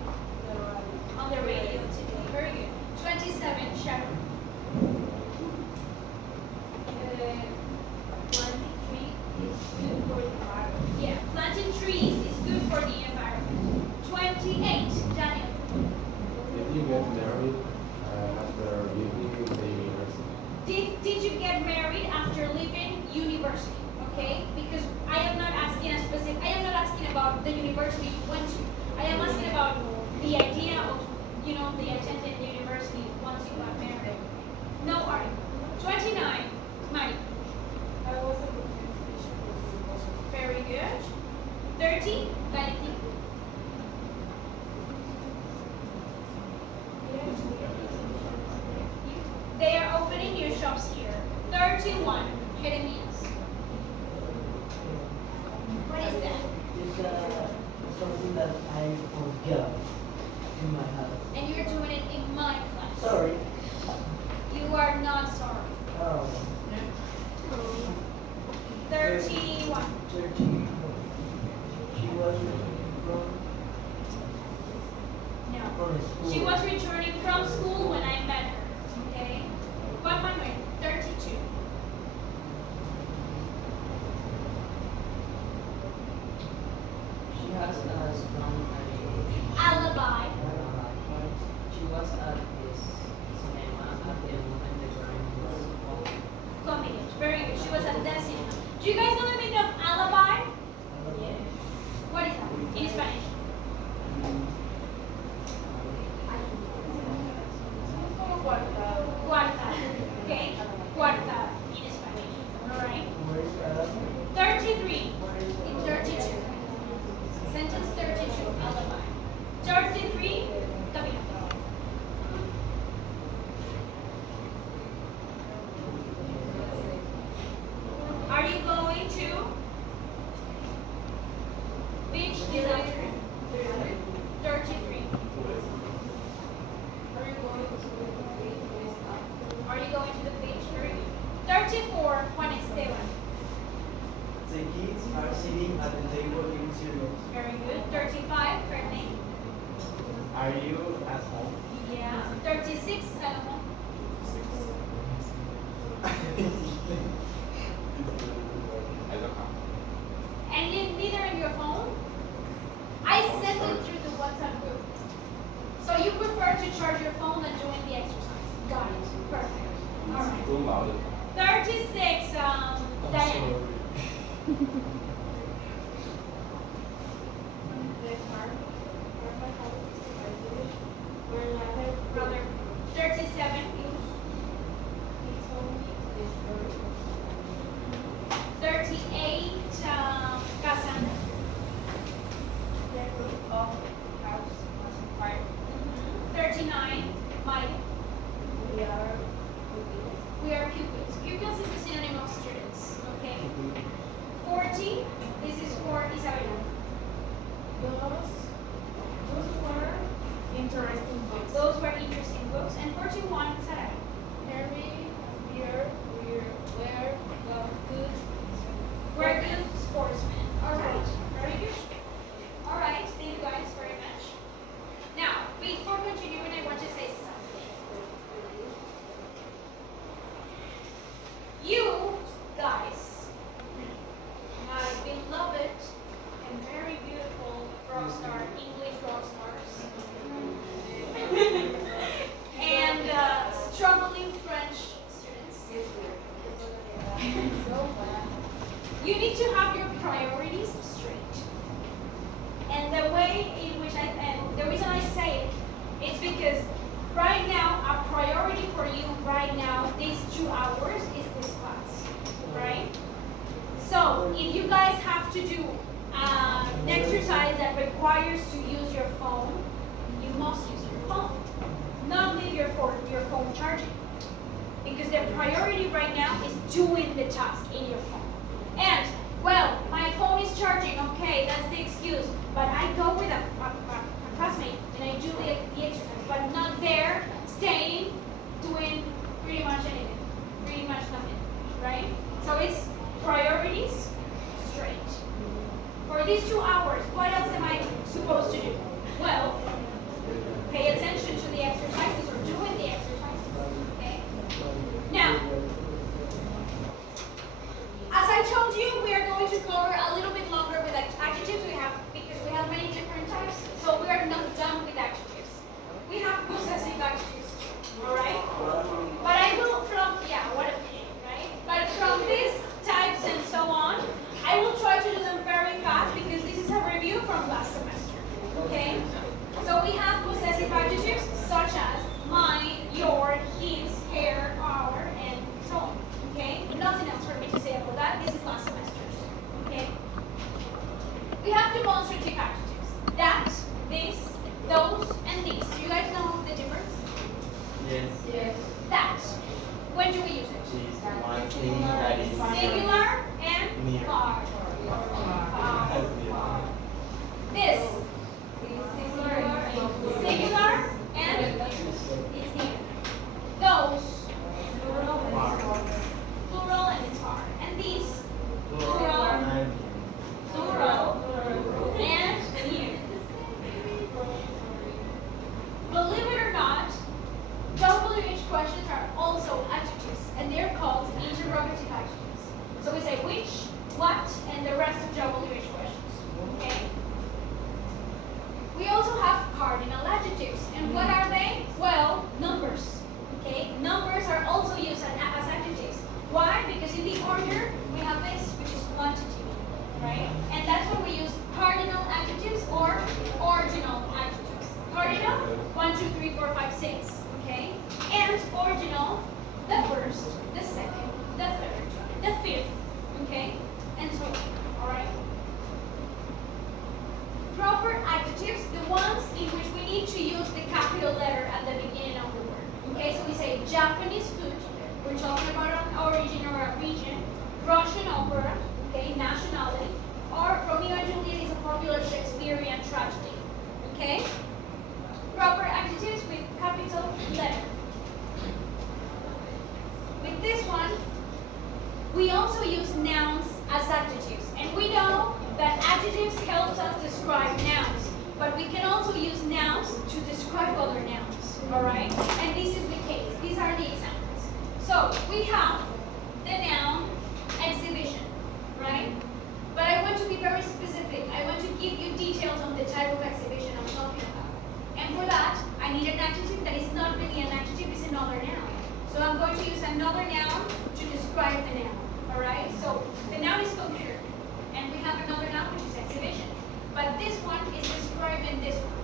the radio. On the radio today. Very good. 27. Sharon. Planting tree is good for the environment. Yeah. Planting trees is good for the environment. 28. Daniel. Did you get married after leaving the university? Did you get married after leaving university? Okay? Because I am not asking a specific, I am not asking about the university you went to. I am asking about the idea of, the attending the university once you got married. No, Ari. 29. Mari. I was a competition for Very good. 30. Valentin. They are opening new shops here. 31. Jeremias. What is that? It's something that I forgot in my house. And you're doing it in my class. Sorry. You are not sorry. Oh. 31. 30. She was No. from school. She was returning from school when I met her. Okay? Juan Manuel, 32. She has a strong Alibi. She was at this cinema at the moment the crime was Comedy. Very good. She was at that cinema. Do you guys know the meaning of alibi? What is that in Spanish? Cuarta. Okay? Cuarta in Spanish. Alright? Where is 33. Serious. Very good. 35, Fernie. Are you at home? Yeah. 36, Salomon. I don't have. And neither in your phone? I sent it through the WhatsApp group. So you prefer to charge your phone than doing the exercise? Got it. Perfect. All right. Too loud. 36, Diane. Brother. 37, you. 38, Cassandra. 39, Maya. We are pupils. Pupils is the synonym of students. Okay. 40, this is for Isabella. Those were interesting books. Those were interesting books. And 41, Sarah. We're good sportsmen. All right. Very good. All right. Thank you guys very much. Now, before continuing, I want to say something. You guys, my beloved and very beautiful rock star, English rock stars, and struggling French students. You need to have your priorities straight. And the way in which and the reason I say it is because right now, a priority for you right now, these 2 hours, is this class, right? So, if you guys have to do an exercise that requires to use your phone, you must use your phone. Not leave your phone charging. Because the priority right now is doing the task in your phone. And, well, my phone is charging, okay, that's the excuse. But I go with a classmate and I do the exercise, but not there, staying, doing pretty much anything, pretty much nothing, right? So it's priorities straight. For these 2 hours, what else am I supposed to do? Well, pay attention to the exercises or doing the exercises, okay? Now, as I told you, we are going to cover a little bit longer with adjectives because we have many different types. So we are not done with adjectives. We have possessive adjectives, all right? But I will what a pity, right? But from these types and so on, I will try to do them very fast because this is a review from last semester, okay? So we have possessive adjectives such as mine, your, his, her, our, and so on. Okay? Nothing else for me to say about that. This is last semester's. Okay? We have demonstrative adjectives. That, this, those, and these. Do you guys know the difference? Yes. That. When do we use it? She's one thing that is Singular and near. far. This. Singular and it's near. Those. Plural and it's far. And these. Plural. Plural. And near. Believe it or not, WH questions are also adjectives, and they're called interrogative adjectives. So we say which, what, and the rest of WH questions. Okay? We also have cardinal adjectives. And what are they? Well, numbers. Okay? Numbers are also used as adjectives. Why? Because in the order, we have this, which is quantity. Right? And that's when we use cardinal adjectives or ordinal adjectives. Cardinal, 1, 2, 3, 4, 5, 6. Okay? And ordinal, the first, the second, the third, the fifth. Okay? And so on. Alright? Proper adjectives, the ones in which we need to use the capital letter at the beginning of the word. Okay, so we say Japanese food, we're talking about an origin or a region. Russian opera, okay, nationality. Or Romeo and Juliet is a popular Shakespearean tragedy. Okay? Proper adjectives with capital letter. With this one, we also use nouns as adjectives. And we know that adjectives help describe nouns. But we can also use nouns to describe other nouns, all right? And this is the case. These are the examples. So we have the noun exhibition, right? But I want to be very specific. I want to give you details on the type of exhibition I'm talking about. And for that, I need an adjective that is not really an adjective, it's another noun. So I'm going to use another noun to describe the noun, all right? So the noun is computer, and we have another noun which is exhibition. But this one is describing this one.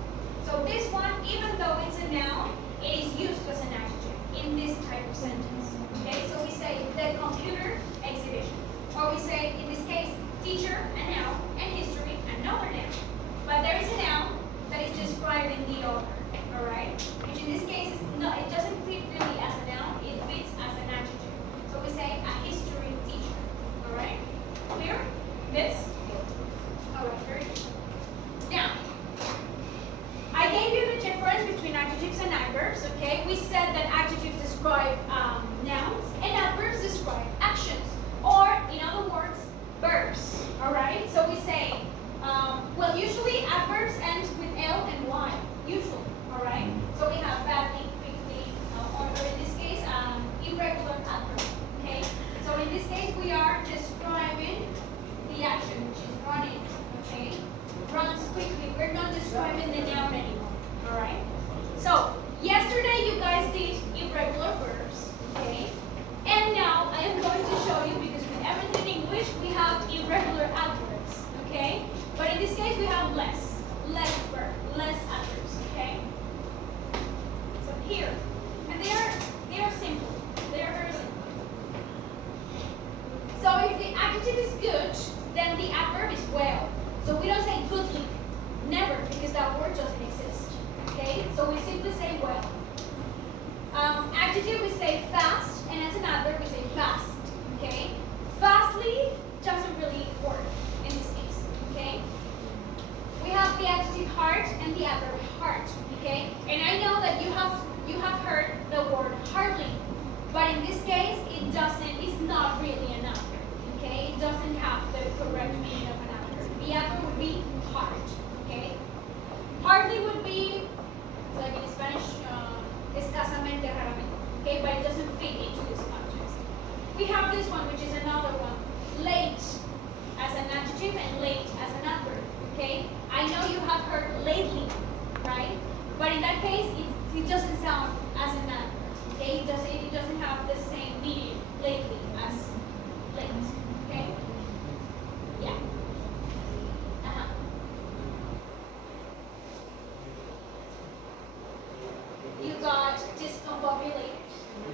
So this one, even though it's a noun, it is used as an adjective in this type of sentence. Okay, so we say the computer exhibition. Or we say, in this case, teacher, a noun, and history, another noun. But there is a noun that is describing the other, all right? Which in this case, it doesn't fit really as a noun, it fits as an adjective. So we say a history teacher, all right? Clear? This? All right, very good. Now, I gave you the difference between adjectives and adverbs, okay? We said that adjectives describe nouns and adverbs describe actions, or in other words, verbs, all right? So we say, well, usually adverbs end with L and Y, usually, all right? So we have badly, quickly, or in this case, irregular adverb, okay? So in this case, we are describing the action, which is running, okay? Runs quickly. We're not describing the noun anymore, all right? So yesterday you guys did irregular verbs, okay? And now I am going to show you, because with everything in English we have irregular adverbs, okay? But in this case we have less verb, less adverbs, okay? So here, and they are simple. They are very simple. So if the adjective is good, then the adverb is well. So we don't say goodly, never, because that word doesn't exist. Okay? So we simply say well. Adjective we say fast, and as an adverb we say fast. Okay? Fastly doesn't really work in this case. Okay? We have the adjective hard and the adverb heart. Okay? And I know that you have heard the word hardly, but in this case it's not really an adverb. Okay? It doesn't have the correct meaning of an adverb. The adverb would be hard, okay? Hardly would be, like in Spanish, escasamente, raramente, okay? But it doesn't fit into this context. We have this one, which is another one. Late as an adjective and late as an adverb, okay? I know you have heard lately, right? But in that case, it doesn't sound as an adverb, okay? It doesn't have the same meaning lately as late, okay? Yeah. You got discombobulated.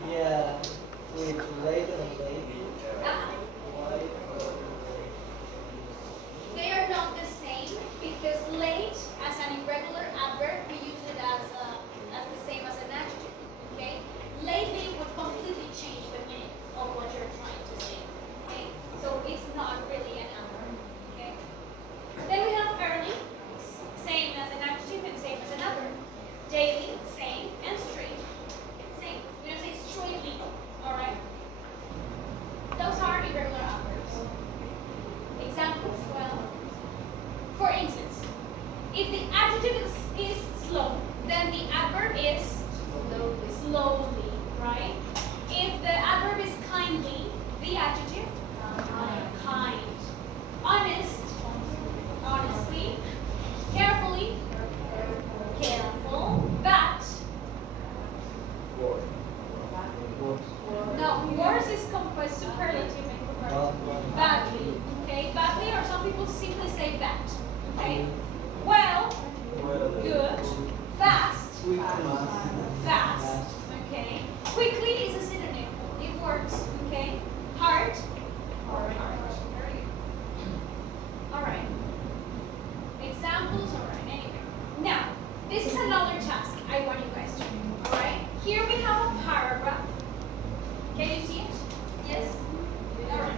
Yeah, with late and late. Why? They are not the same, because late as an irregular adverb, we use it as the same as an adjective. Okay? Lately would completely change the meaning of what you're trying to say. Okay? So it's not really an adverb. Okay? Then we have early, same as an adjective and same as an adverb. Daily, same, and straight, same. We don't say straightly, all right? Those are irregular adverbs. Examples, well, for instance, if the adjective is slow, then the adverb is slowly, right? If the adverb is kindly, the adjective kind. Honest, honestly. Carefully, careful. But no, worse is superlative and comparison. Badly, okay? Badly, or some people simply say bad, okay? Well, good, fast, fast, okay? Quickly is a synonym. It works, okay? Hard, hard. Very good. All right. Examples, all right, anyway. Now, this is another task I want you guys to do, all right? Here we have a paragraph. Can you see it? Yes? All right.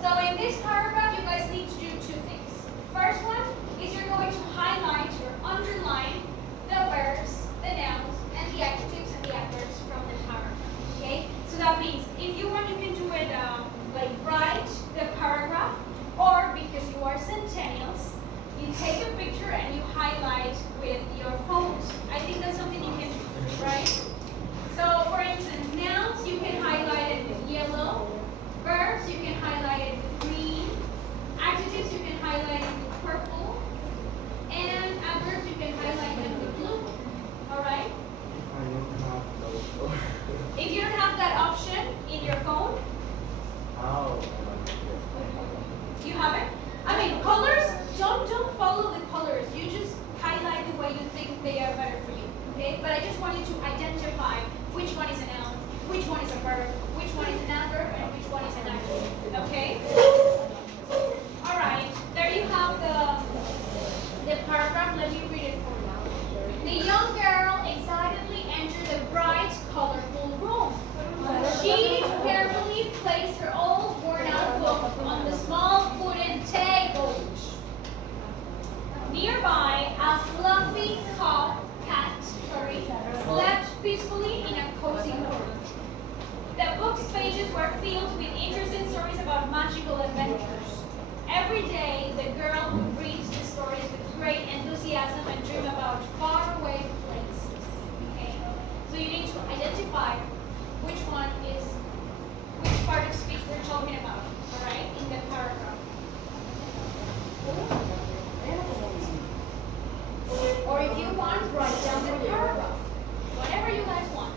So in this paragraph, you guys need to do two things. First one is you're going to highlight or underline the verbs, the nouns, and the adjectives and the adverbs from the paragraph, okay? So that means if you want, you can do it like write the paragraph, or because you are centennials, you take a picture and you highlight with your phones. I think that's something you can do, right? So for instance, nouns you can highlight it with yellow, verbs you can highlight it with green, adjectives you can highlight it with purple, and adverbs you can highlight them with blue. Alright? I don't have those. If you don't have that option in your phone, How? you have it. I mean, colors, don't follow the colors. You just highlight the way you think they are better for you. Okay? But I just want you to identify which one is a noun, which one is a verb, which one is an adverb, and which one is an adjective. Okay? Alright, there you have the paragraph. Let me read it for you. The young girl excitedly entered the bright, colorful room. She carefully placed her old worn-out book on the small wooden table. Nearby, a fluffy cat slept peacefully in a cozy corner. The book's pages were filled with interesting stories about magical adventures. Every day, the girl would read the stories with great enthusiasm and dream about faraway places. Okay, so you need to identify which one is which part of speech we're talking about. All right, in the paragraph. Or if you want, write down the paragraph. Whatever you guys want.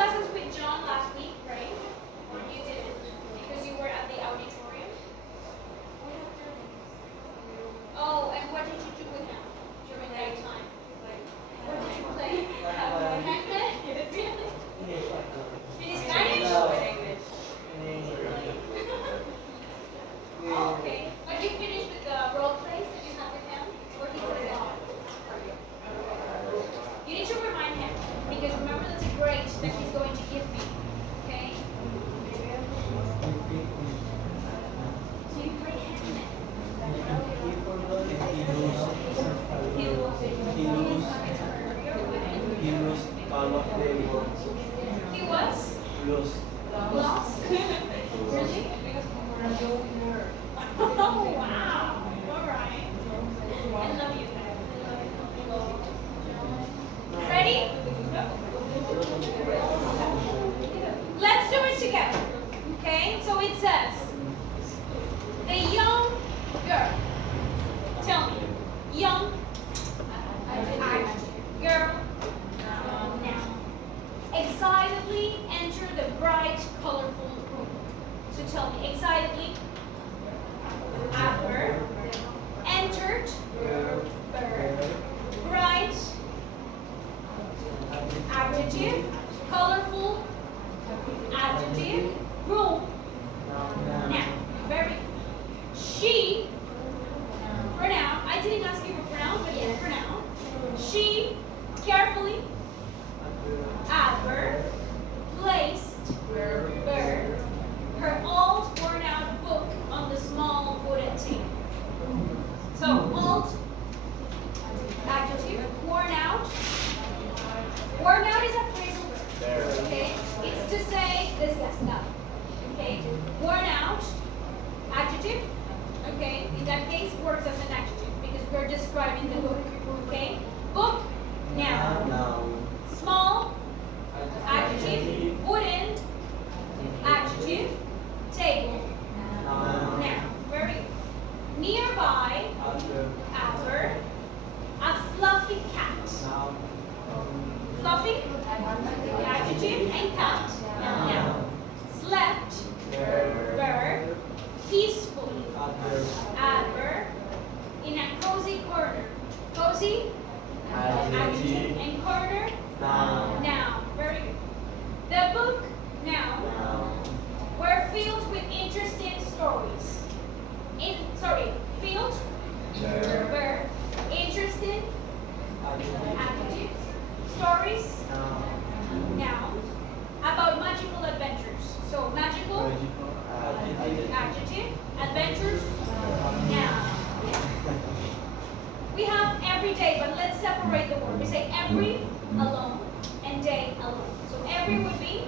classes with John last week, right? Or you didn't, because you were at the auditorium. Oh, and what did you do with him during that time? What did you play? Hangman? In Spanish? Oh, okay. But you finished with the role plays that you had with him? Or he put it on? You need to remind him, because remember that's a grade that he's going to give me. Okay? So you play Hangman. He was all of the words. He was Los. lost. Really? Oh, wow. All right. I love you. Ready? Let's do it together. Okay? So it says, the young girl. Tell me. Young girl. Now. Excitedly enter the bright, colorful room. So tell me, excitedly. Adverb. Entered. Verb. Bright. Adjective. Colorful. Adjective. Room. Noun. Very good. She. Pronoun. I didn't ask you for pronoun, but yeah, pronoun. She carefully. Adverb. Placed. Verb. Her old worn out book on the small wooden table. So old. Adjective. Worn out. Worn out is a phrasal verb. Okay? It's to say desgastado. Okay? Worn out. Adjective. Okay? In that case, works as an adjective because we're describing the book. Okay? Book. Noun. Small. Adjective. Wooden. Adjective. Table. Noun. Very good. Nearby. Adverb. A fluffy cat. Fluffy. Adjective. And cat. Noun. Slept. Verb. Peacefully. Adverb. In a cozy corner. Cozy. Adjective. And corner. Noun. Very good. The book. Noun. Were filled with interesting stories. Filled. Verb. Interesting. Adjective. Stories. Noun. About magical adventures. So magical. Adjective. Adventures. Noun. We have every day, but let's separate the word. We say every alone and day alone. So every would be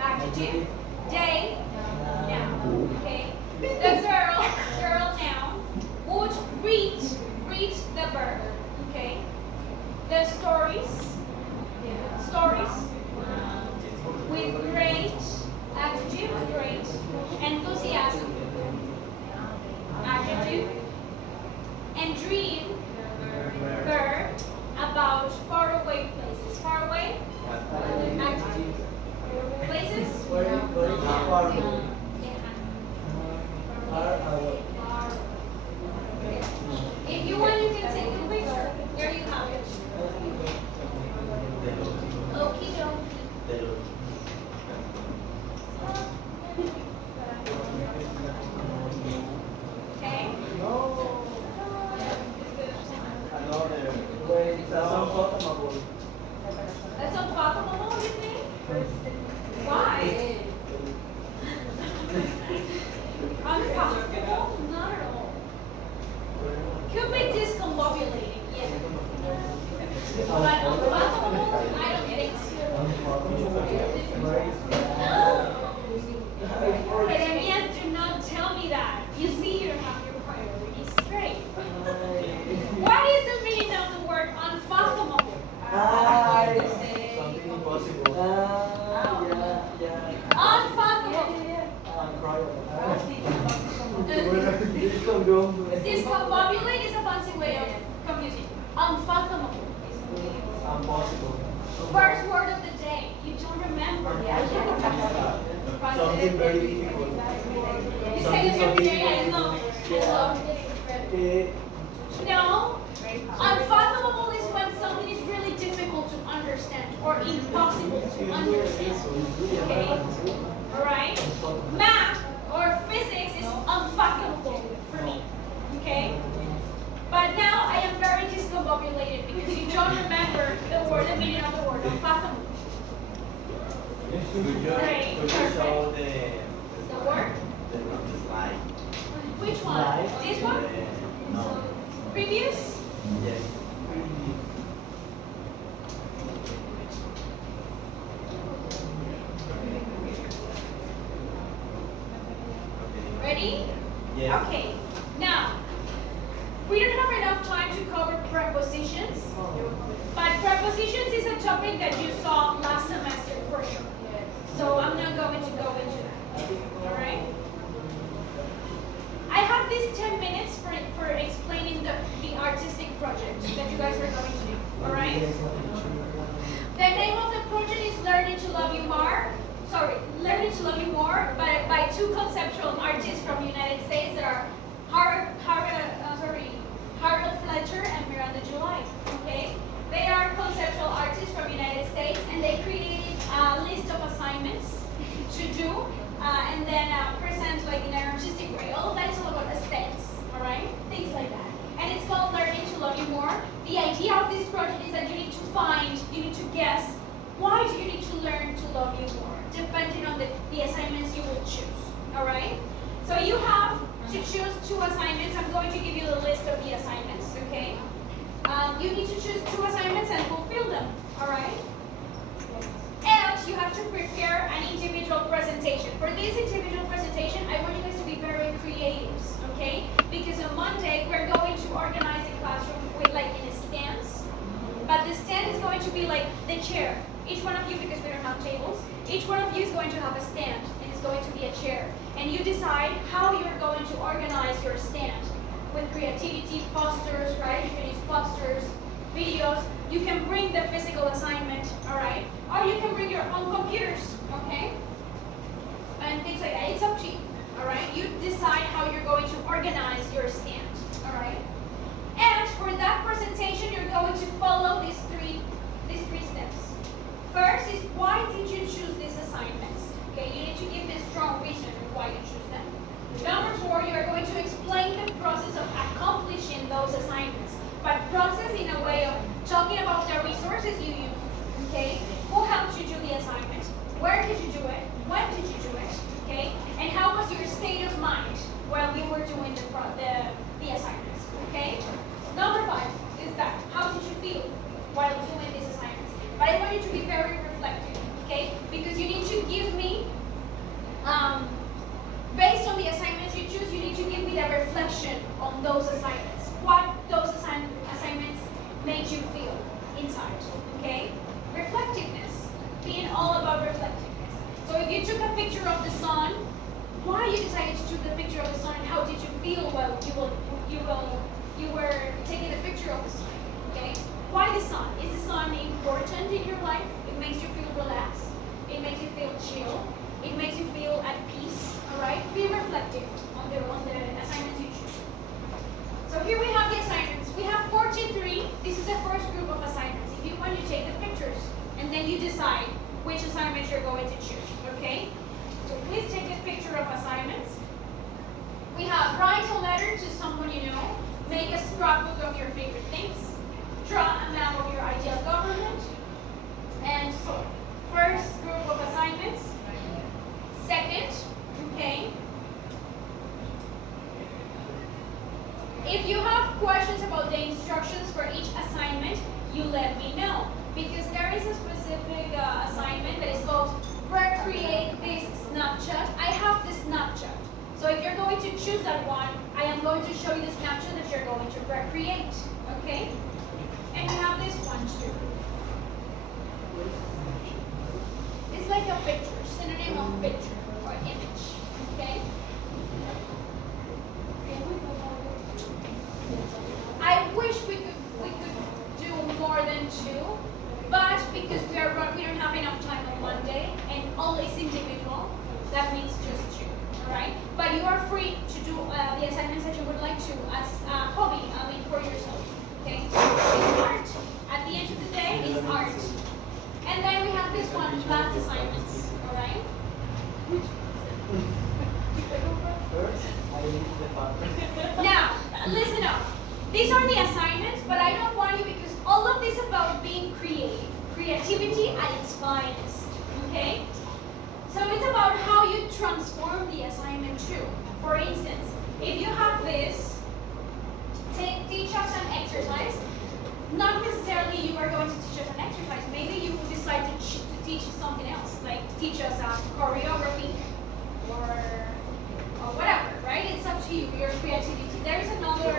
adjective. Day. Noun. Okay. The girl noun, would read the verb. Okay. The stories, with great, adjective, great, enthusiasm, adjective, and dream, verb, about faraway places. Faraway, adjective. Places, Far away. if you want, you can take a picture. There you have it. Okie dokie. Okay. That's unfathomable, you think? Why? Unfathomable? Not at all. Could be discombobulating, yeah. But unfathomable, I don't think so. Jeremias, do not tell me that. You see, you don't have your priorities straight. What is the meaning of the word unfathomable? Something impossible. Unfathomable. Discombobulate is a fancy way of confusing. Unfathomable. Possible. First word of the day. You don't remember. Something very difficult. You say it every day. I love it. I love it. Eh, No. Unfathomable is when something is really difficult to understand or impossible to understand. Okay? Alright? Math or physics is unfathomable for me. Okay? But now I am very discombobulated because you don't remember the word, the meaning of the word. Unfathomable. Could you, Great, could you perfect. show The word? the slide? Which one? This one? No. Previous? Yes. Okay. Ready? Yes. Okay. Now, we don't have enough time to cover prepositions, but prepositions is a topic that you saw last semester for sure. So I'm not going to go into that. Alright? I have these 10 minutes for explaining the artistic project that you guys are going to do. Alright? The name of the project is Learning to Love You More. Sorry, Learning to Love You More by two conceptual artists from the United States that are Harold Fletcher and Miranda July. Okay? They are conceptual artists from the United States and they created a list of assignments to do and then present like in an artistic way. All of that is all about aesthetics, alright? Things like that. And it's called Learning to Love You More. The idea of this project is that you need to guess why do you need to learn to love you more, depending on the assignments you will choose, alright? So you have to choose 2 assignments. I'm going to give you the list of the assignments, okay? You need to choose 2 assignments and fulfill them, alright? And you have to prepare an individual presentation. For this individual presentation, I want you guys to be very creative, okay? Because on Monday, we're going to organize the classroom with like in a stance. But the stand is going to be like the chair. Each one of you, because we don't have tables, each one of you is going to have a stand and it's going to be a chair. And you decide how you're going to organize your stand. With creativity, posters, right? You can use posters, videos. You can bring the physical assignment, all right? Or you can bring your own computers, okay? And things like that. It's up to you, all right? You decide how you're going to organize your stand, all right? And for that presentation, you're going to follow these three steps. First is why did you choose these assignments? Okay, you need to give this strong reason why you choose them. Number 4, you are going to explain the process of accomplishing those assignments. But process in a way of talking about the resources you use. Okay, who helped you do the assignment? Where did you do it? When did you do it? Okay, and how was your state of mind while you were doing the assignments? Okay. Number 5 is that how did you feel while doing these assignments? But I want you to be very reflective, okay? Because you need to give me, based on the assignments you choose, you need to give me the reflection on those assignments. What those assignments made you feel inside, okay? Reflectiveness, being all about reflectiveness. So if you took a picture of the sun, why you decided to take the picture of the sun and how did you feel while you were taking a picture of the sun, okay? Why the sun? Is the sun important in your life? It makes you feel relaxed. It makes you feel chill. It makes you feel at peace, all right? Be reflective on the assignments you choose. So here we have the assignments. We have 43. This is the first group of assignments. If you want, you take the pictures, and then you decide which assignments you're going to choose, okay? So please take a picture of assignments. We have write a letter to someone you know. Make a scrapbook of your favorite things. Draw a map of your ideal government. And so, first group of assignments. Second, okay. If you have questions about the instructions for each assignment, you let me know. Because there is a specific assignment that is called recreate this snapshot. I have the snapshot. So if you're going to choose that one, I am going to show you the snapshot that you're going to recreate, okay? And we have this one too. It's like a picture, synonym of picture or image, okay? I wish we could do more than 2 because we don't have enough time on Monday, and all is individual. That means just two, all right? But you are free to do the assignments that you would like to as a hobby, for yourself, okay? It's art. At the end of the day, it's art. And then we have this one, last assignments, all right? First, I need the button. Now, listen up. These are the assignments, but I don't want you because all of this is about being creative. Creativity at its finest, okay? So it's about how you transform the assignment too. For instance, if you have this, teach us an exercise. Not necessarily you are going to teach us an exercise. Maybe you will decide to teach something else, like teach us a choreography or whatever, right? It's up to you, your creativity. There is another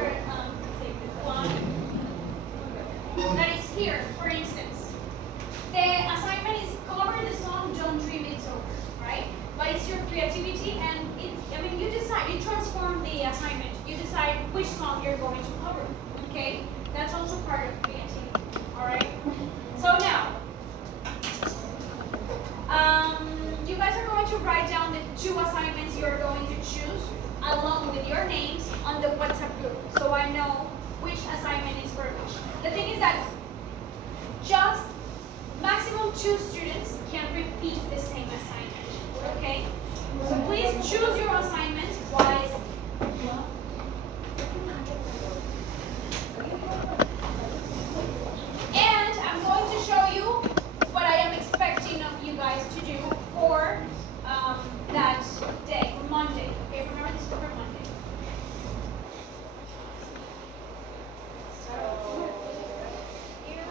one that is here, for instance. The assignment is cover the song Don't Dream It's Over, right? But it's your creativity and you decide, you transform the assignment. You decide which song you're going to cover, okay? That's also part of creativity, all right? So now, you guys are going to write down the two assignments you're going to choose along with your names on the WhatsApp group, so I know which assignment is for which. The thing is that just maximum 2 students can repeat the same assignment, okay? So please choose your assignment wise. And I'm going to show you what I am expecting of you guys to do for that day, for Monday. Okay, remember this is for Monday. So, here.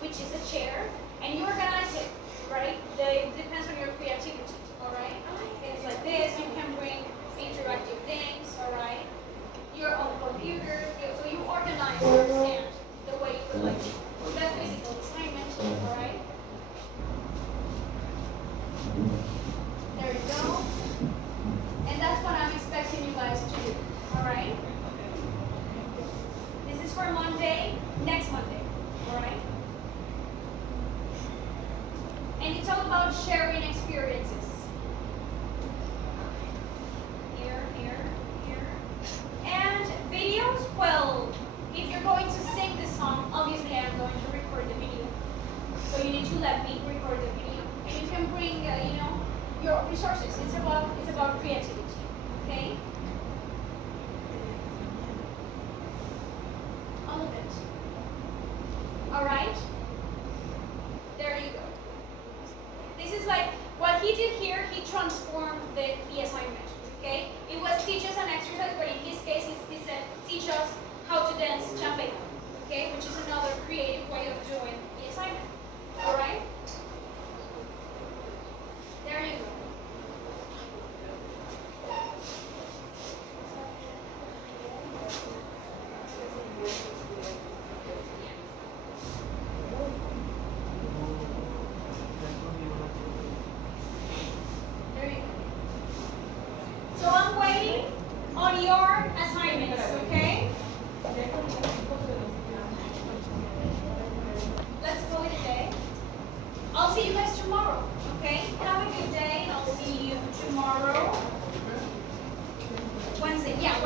Which is a chair, and you organize it, right? It depends on your creativity, all right? It's like this, you can bring interactive things, all right? Your own computer, so you organize your stand the way you would like to. That physical assignment, all right? There you go. And that's what I'm expecting you guys to do, all right? This is for Monday, next Monday, all right? And it's all about sharing experiences. Here. And videos, well, if you're going to sing the song, obviously I'm going to record the video. So you need to let me record the video. And you can bring, your resources. It's about creativity, okay? All of it. All right? There you go. This is like, what he did here, he transformed the assignment, okay? It was teach us an exercise, but in this case, he said, teach us how to dance champeta, okay? Which is another creative way of doing the assignment, all right? There you go.